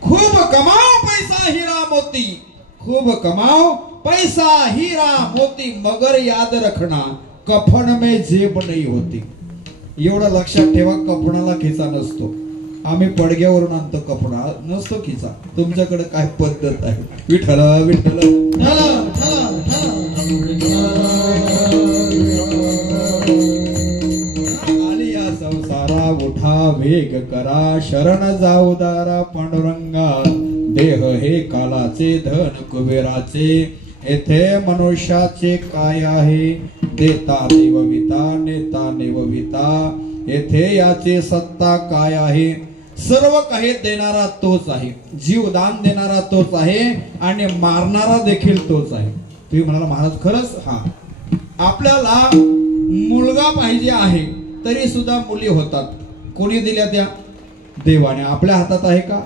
खूप कमाओ पैसा हिरा मोती, खूप कमाओ पैसा हिरा मोती, मगर याद रखना कफन में जेब नहीं होती. एवढं लक्षात ठेवा, कफनाला खिसा नसतो. आम्ही पडग्यावरून आणतो कपडा, नसतो खिसा. तुमच्याकडे काय पद्धत आहे? विठ्ठल विठ्ठल आली या संसारा उठा वेग करा, शरण जाऊ दारा पांडुरंगा. देह हे कालाचे धन कुबेराचे, येथे मनुष्याचे काय आहे? देता देवविता नेता नेवविता, येथे याचे सत्ता काय आहे? सर्व काही देणारा तोच आहे, जीवदान देणारा तोच आहे आणि मारणारा देखील तोच आहे. तुम्ही म्हणाला महाराज खरंच? हा आपल्याला मुलगा पाहिजे आहे तरी सुद्धा मुली होतात. कोणी दिल्या त्या? देवाने. आपल्या हातात आहे का?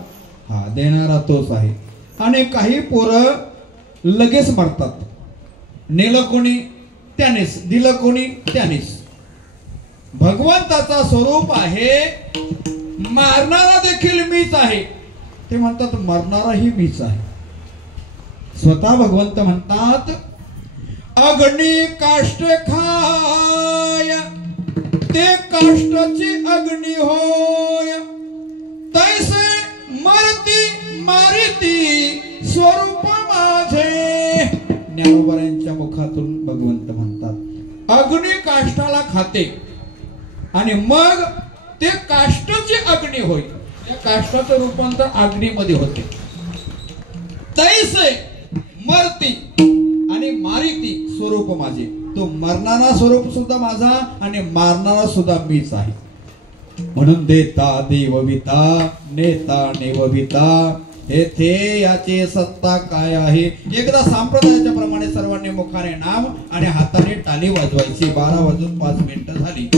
हा देणारा तोच आहे. आणि काही पोरं लगेच मरतात. नेलं कोणी? त्यानेच. दिलं कोणी? त्यानेच. भगवंताचा स्वरूप आहे, मारणारा देखील मीच आहे. ते म्हणतात मरणाराही मीच आहे. स्वतः भगवंत म्हणतात अग्नी काष्ट खाय, ते काष्टाची अग्नी होय. तैसे मरती मारिती स्वरूप माझे. ज्ञानोबरांच्या मुखातून भगवंत म्हणतात अग्नी काष्टाला खाते आणि मग ते काष्टाची अग्नी होय. त्या काष्टाचं रूपांतर अग्नीमध्ये होते. तैसे मरती आणि मारिती स्वरूप माझे. तो मरणारा स्वरूप सुद्धा माझा आणि मारणारा सुद्धा मीच आहे. म्हणून देता देवविता नेता नेवविता, येथे याचे सत्ता काय आहे? एकदा संप्रदायाच्या प्रमाणे सर्वांनी मुखाने नाम आणि हाताने टाळी वाजवायची. 12:05 झाली.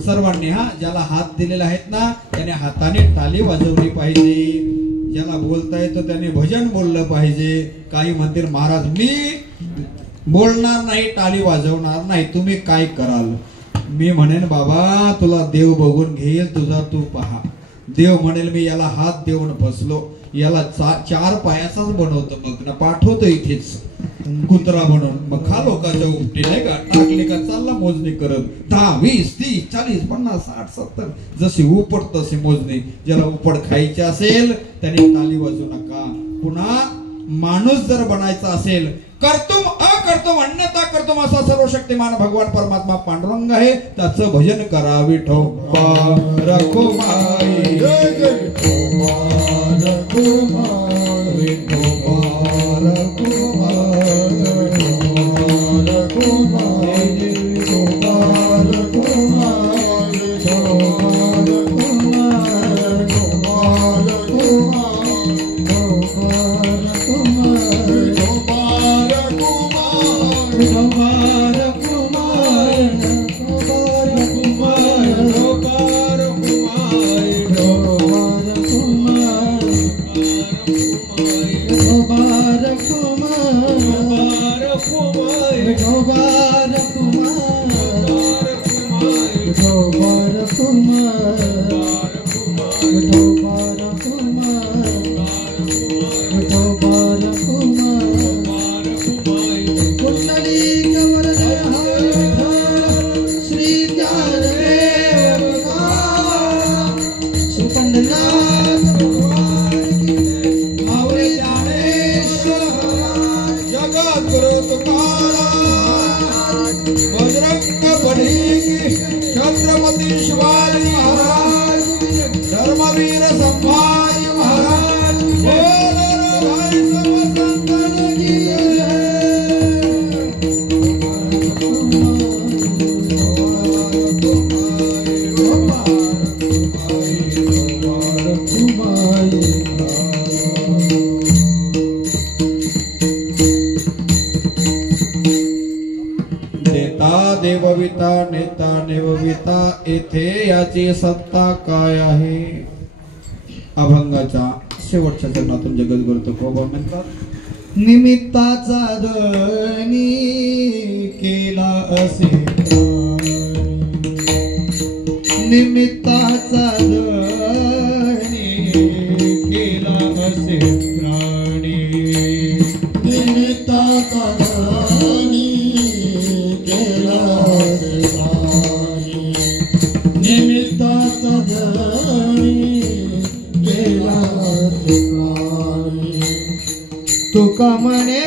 सर्वांनी हा ज्याला हात दिलेले आहेत ना त्याने हाताने टाळी वाजवली पाहिजे. ज्याला बोलता येतं त्याने भजन बोललं पाहिजे. काही म्हणतील महाराज मी बोलणार नाही, टाळी वाजवणार नाही, तुम्ही काय कराल? मी म्हणेन बाबा तुला देव बघून घेईल, तुझा तू पहा. देव म्हणेल मी याला हात देऊन बसलो, याला 4 पायाचाच बनवतो, मग ना पाठवतो इथेच. कुत्रा म्हणून मग खा लोकांच्या उपटी नाही का टाकली का चालला मोजणी करत 10 20 30 40 50 60 70 जशी उपट तशी मोजणी. ज्याला उपट खायची असेल त्याने ताली वाजू नका. पुन्हा माणूस जर बनायचा असेल कर्तुम अकर्तुम अन्यथा कर्तुम असा सर्वशक्तिमान भगवान परमात्मा पांडुरंग आहे. त्याचं भजन करा. विठोबा रखुमाई विठोबा रखुमाई विठोबा रखुमाई विठोबा देवविता नेता नेवविता येथे याची सत्ता काय आहे. अभंगाच्या शेवटच्या चरणातून जगद्गुरु तुकोबा म्हणतात निमित्ताचा धनी केला असे निमित्ताचा धनी केला असे प्राणी निमित्ताचा धनी निमित्ताचा धनी केला तुका म्हणे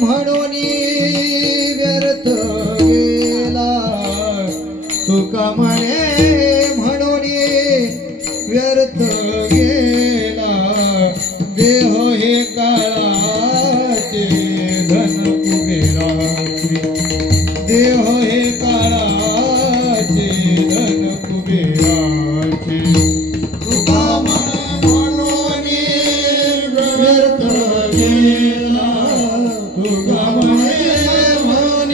म्हणून व्यर्थ गेला तुका म्हणे म्हणून व्यर्थ गेला देह हे काळाचे धन कुबेराचे देह हे काळाचे धन कुबेराचे तुका म्हणून व्यर्थ गेला तुका म्हणून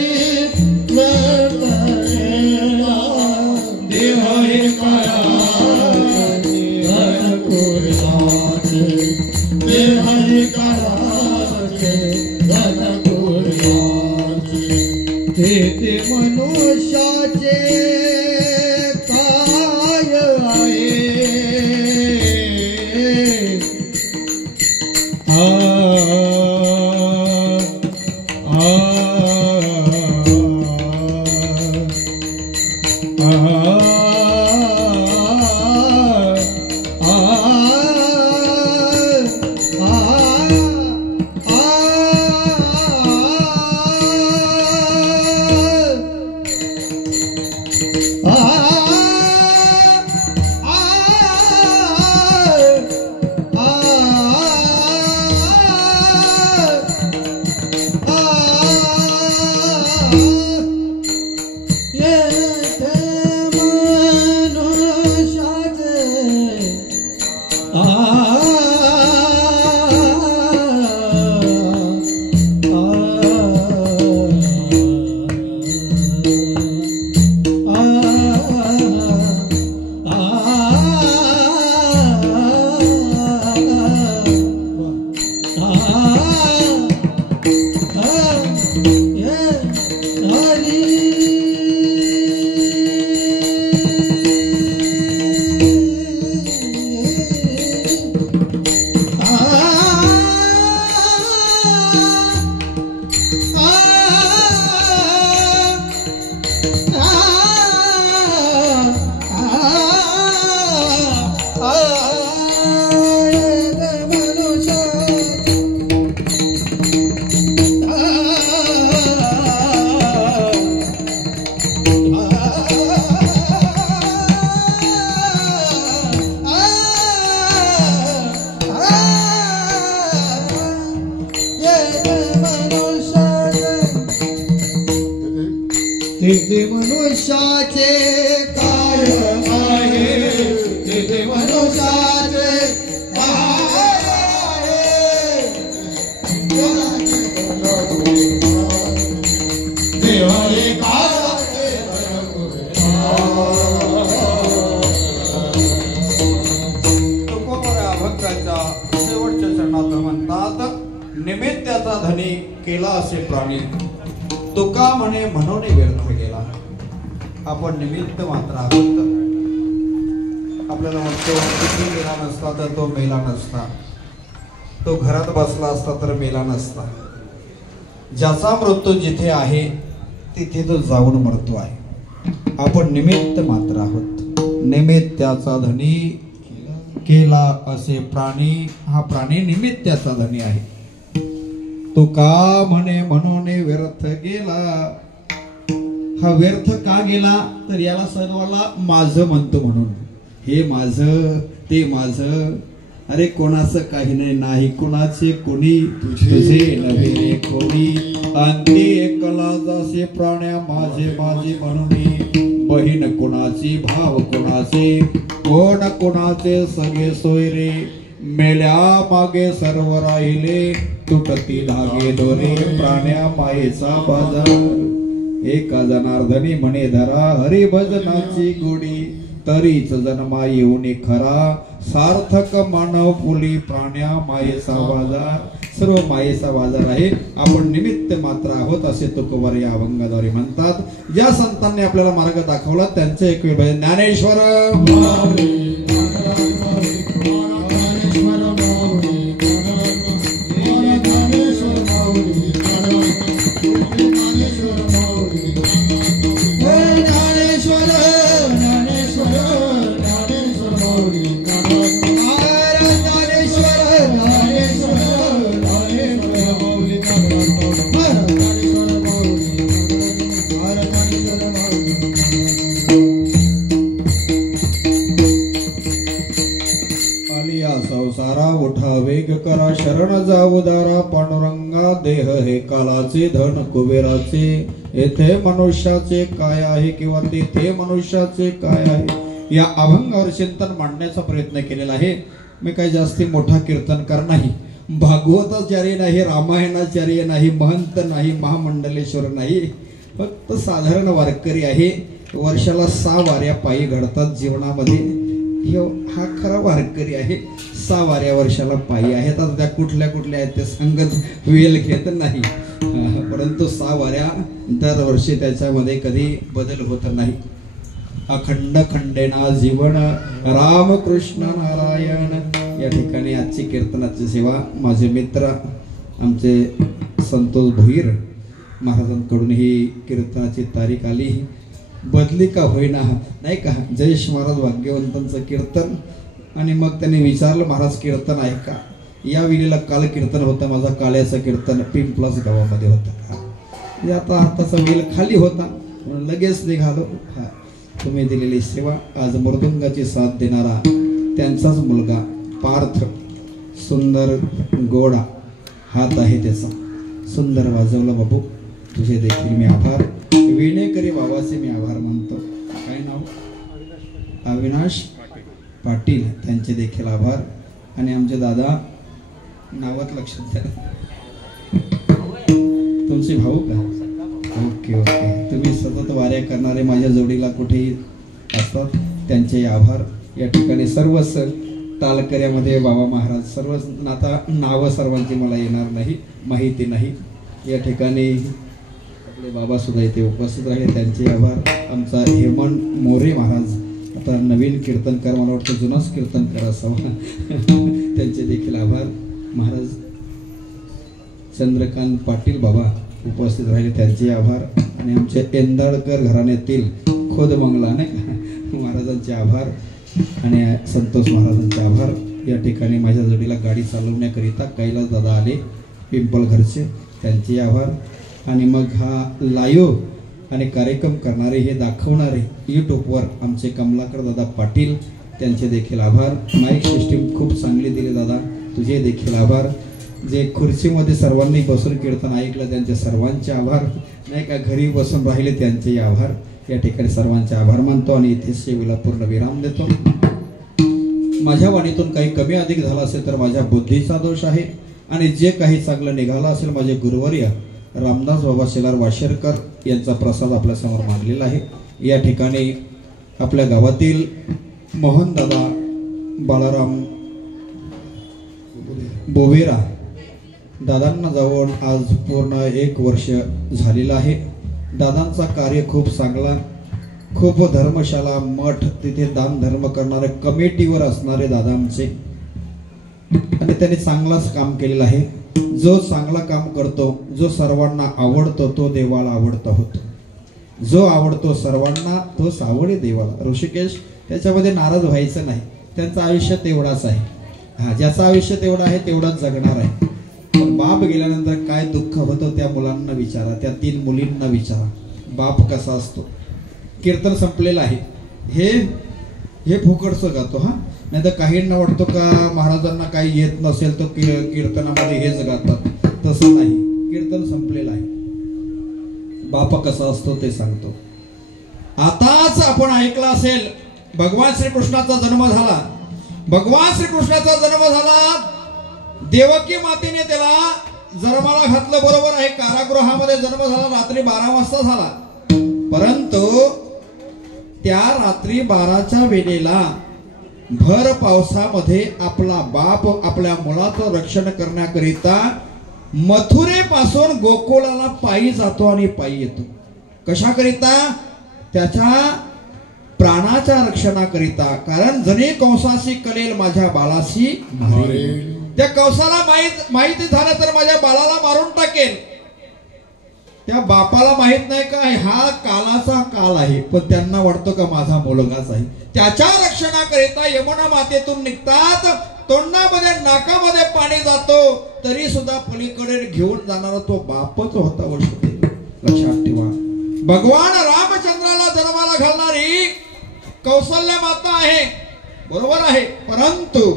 व्यर्थ गेला देह हे काळाचे धन कुबेराचे देह हे काळाचे धन कुबेराचे ते मनुष्याचे काय आहे तेथे मनुष्याचे काय आहे, तेथे मनुष्याचे काय आहे. देवाने काळाचे तुकोबऱ्या अभंगाच्या शेवटच्या चरणात म्हणतात, निमित्ताचा धनी केला असे प्राणी, तुका म्हणे म्हणून व्यर्थ गेला. आपण निमित्त मात्र आहोत. आपल्याला वाटतो किती गेला नसता तर तो मेला नसता, तो घरात बसला असता तर मेला नसता. ज्याचा मृत्यू जिथे आहे तिथे तो जाऊन मरतो आहे. आपण निमित्त मात्र आहोत. निमित्ताचा धनी केला असे प्राणी, हा प्राणी निमित्ताचा धनी आहे. तो का म्हणे म्हणून व्यर्थ गेला. हा व्यर्थ का गेला तर याला सर्वाला माझं म्हणतो म्हणून. हे माझं ते माझं, अरे कोणाचं काही नाही कोणाचे कोणी, तुझे नव्हे रे कोणी. अंती एकला जसे प्राण्या माझे माझे म्हणून. बहीण कोणाची भाव कोणाचे, कोण कोणाचे सगळे सोयरे. मेल्या मागे सर्व राहिले, तुटती धागे दोरे. प्राण्या मायेचा बाजार, एका जनार्दनी म्हणे धरा. हरी भजनाची गोडी, तरीच जन्मा येऊन खरा. सार्थक मानव पुली, प्राण्या मायेचा बाजार. सर्व मायेचा बाजार आहे. आपण निमित्त मात्र आहोत असे तुकोबर या अभंगाद्वारे म्हणतात. ज्या संतांनी आपल्याला मार्ग दाखवला त्यांचे एक वेळ भजन. ज्ञानेश्वर संसारा उठा वेग करा. शरण जाऊ दारा पांडुरंगा. देह हे कालाचे, धन कुबेराचे. येथे मनुष्याचे काय आहे किंवा तेथे मनुष्याचे काय आहे. या अभंगावर चिंतन मांडण्याचा प्रयत्न केलेला आहे. मी काही जास्ती मोठा कीर्तनकार नाही, भागवताचार्य नाही, रामायणाचार्य नाही, महंत नाही, महामंडलेश्वर नाही. फक्त साधारण वारकरी आहे. वर्षाला 6 वाऱ्या पायी घडतात जीवनामध्ये. हा खरा वारकरी आहे. 6 वाऱ्या वर्षाला पायी आहेत. आता त्या कुठल्या कुठल्या आहेत ते सांगत वेळ घेत नाही, परंतु 6 वाऱ्या दरवर्षी त्याच्यामध्ये कधी बदल होत नाही. अखंड खंडेना जीवन रामकृष्ण नारायण. या ठिकाणी आजची कीर्तनाची सेवा माझे मित्र आमचे संतोष भोईर महाराजांकडून ही कीर्तनाची तारीख आली. बदली का होईना नाही का. जयेश महाराज भाग्यवंतांचं कीर्तन. आणि मग त्यांनी विचारलं महाराज कीर्तन आहे का. या वेळेला काल कीर्तन होतं माझा काल्याचं कीर्तन पिंपलास गावामध्ये होतं. आता आताचा वेळ खाली होता म्हणून लगेच निघालो. तुम्ही दिलेली सेवा. आज मृदुंगाची साथ देणारा त्यांचाच मुलगा पार्थ, सुंदर गोडा हात आहे त्याचा, सुंदर वाजवलं बाबू. तुझे देखील मी आभार. विणेकरी बाबाचे मी आभार मानतो. काय नाव? अविनाश पाटील. त्यांचे देखील आभार. आणि आमचे दादा नावात लक्षात द्या. तुमचे भाऊ का? Okay okay. तुम्ही सतत वाऱ्या करणारे माझ्या जोडीला कुठेही असतात त्यांचे आभार. या ठिकाणी सर्वच तालकऱ्यामध्ये बाबा महाराज सर्व. आता नावं सर्वांची मला येणार नाही, माहिती नाही. या ठिकाणी आपले बाबा सुद्धा इथे उपस्थित राहिले त्यांचे आभार. आमचा हेमंत मोरे महाराज आता नवीन कीर्तनकार, मला वाटतं जुनाच कीर्तनकार असावा, त्यांचे देखील आभार. महाराज चंद्रकांत पाटील बाबा उपस्थित राहिले त्यांचे आभार. आणि आमचे एंदाळकर घराण्यातील खोद मंगलाने महाराजांचे आभार. आणि संतोष महाराजांचे आभार. या ठिकाणी माझ्या जोडीला गाडी चालवण्याकरिता कैलास दादा आले पिंपलघरचे, त्यांचे आभार. आणि मग हा लाईव्ह आणि कार्यक्रम करणारे, हे दाखवणारे यूट्यूबवर आमचे कमलाकर दादा पाटील, त्यांचे देखील आभार. माईक सिस्टीम खूप चांगली दिली दादा, तुझे देखील आभार. जे खुर्चीमध्ये सर्वांनी बसून कीर्तन ऐकलं त्यांचे सर्वांचे आभार, नाही का घरी बसून राहिले त्यांचेही आभार. या ठिकाणी सर्वांचे आभार मानतो आणि इथे सेवेला पूर्ण विराम देतो. माझ्या वाणीतून काही कमी अधिक झाला असेल तर माझ्या बुद्धीचा दोष आहे आणि जे काही चांगलं निघालं असेल माझे गुरुवर्य रामदास बाबा शेलार वाशेरकर यांचा प्रसाद आपल्यासमोर मांडलेला आहे. या ठिकाणी आपल्या गावातील मोहनदादा बाळाराम बोवेरा दादांना जाऊन आज पूर्ण 1 वर्ष झालेलं आहे. दादांचा कार्य खूप चांगला, खूप धर्मशाला मठ तिथे दान धर्म करणारे कमिटीवर असणारे दादा आमचे, आणि त्यांनी चांगलाच काम केलेलं आहे. जो चांगला काम करतो, जो सर्वांना आवडतो तो देवाला आवडता होतो. जो आवडतो सर्वांना तोच आवडे देवाला. ऋषिकेश त्याच्यामध्ये नाराज व्हायचं नाही. त्यांचं आयुष्य तेवढाच आहे. ज्याचं आयुष्य तेवढं आहे तेवढाच जगणार आहे. पण बाप गेल्यानंतर काय दुःख होतं त्या मुलांना विचारा, त्या 3 मुलींना विचारा बाप कसा असतो. कीर्तन संपलेलं आहे. हे फुकटचं गातो. नाही तर काहींना वाटतो का महाराजांना काही येत नसेल तर कीर्तनामध्ये हेच गातात. तसं नाही, कीर्तन संपलेलं आहे. बाप कसा असतो ते सांगतो. आताच आपण ऐकलं असेल भगवान श्रीकृष्णाचा जन्म झाला. भगवान श्रीकृष्णाचा जन्म झाला, देवकी मातेने त्याला जन्माला घातलं. बरोबर आहे, कारागृहामध्ये जन्म झाला. रात्री 12 वाजता झाला. परंतु त्या रात्री 12च्या वेळेला भर पावसामध्ये आपला बाप आपल्या मुलाचं रक्षण करण्याकरिता मथुरेपासून गोकुळाला पायी जातो आणि पायी येतो. कशाकरिता? त्याच्या प्राणाच्या रक्षणाकरिता. कारण जणी कंसाशी कलेल माझ्या बाळाशी मारेल. त्या कंसाला माहिती झालं तर माझ्या बाळाला मारून टाकेल. त्या बापाला माहित नाही का हा कालाचा काल आहे, पण त्यांना वाटतो का माझा मुलगाच आहे. त्याच्या रक्षणाकरिता यमुना मातेतून निघतात. तोंडामध्ये नाकामध्ये पाणी जातो तरी सुद्धा पलीकडे घेऊन जाणारा तो बापच होता. लक्षात ठेवा, भगवान रामचंद्राला जन्माला घालणारी कौशल्य माता आहे. बरोबर आहे. परंतु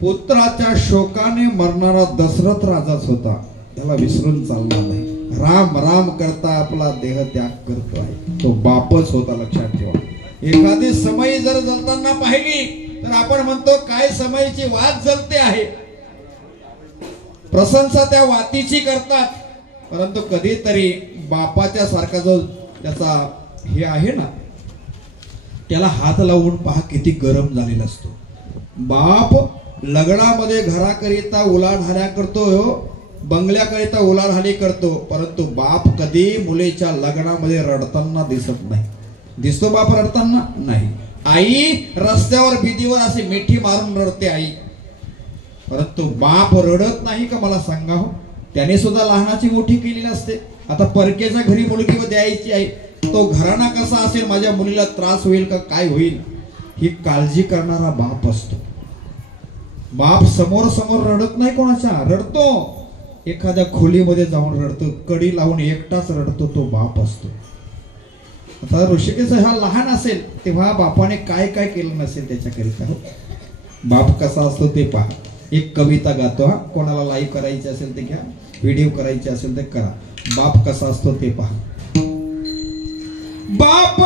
पुत्राच्या शोकाने मरणारा दशरथ राजाच होता. त्याला विसरून चालणार नाही. राम राम करता आपला देह त्याग करतो आहे, तो बापच होता. लक्षात ठेवा. एखादी समई जर जलताना पाहिली तर आपण म्हणतो काय समईची वात जलते आहे. प्रशंसा त्या वातीची करतात. परंतु कधीतरी बापाच्या सारखा जो त्याचा हे आहे ना, त्याला हात लावून पहा किती गरम झालेला असतो. बाप लग्नामध्ये घराकरिता उलाढाल्या करतो, बंगल्याकरिता उलाढाली करतो, परंतु बाप कधी मुलीच्या लग्नामध्ये रडताना दिसत नाही. दिसतो बाप रडताना? नाही. आई रस्त्यावर भीतीवर अशी मिठी मारून रडते आई, परंतु बाप रडत नाही का? मला सांगा हो. त्याने सुद्धा लहानाची मोठी केलेली असते. आता परकेच्या घरी मुलगी द्यायची आहे, तो घराणा कसा असेल, माझ्या मुलीला त्रास होईल का काय होईल, ही काळजी करणारा बाप असतो. बाप समोर समोर रडत नाही कोणाच्या, रडतो एखाद्या खोलीमध्ये जाऊन रडतो, कडी लावून एकटाच रडतो, तो बाप असतो. आता ऋषिकेश हा लहान असेल तेव्हा बापाने काय काय केलं नसेल त्याच्याकरिता. बाप कसा असतो ते पहा. एक कविता गातो. कोणाला लाईव्ह करायची असेल ते घ्या, व्हिडिओ करायचे असेल ते करा. बाप कसा असतो ते पहा.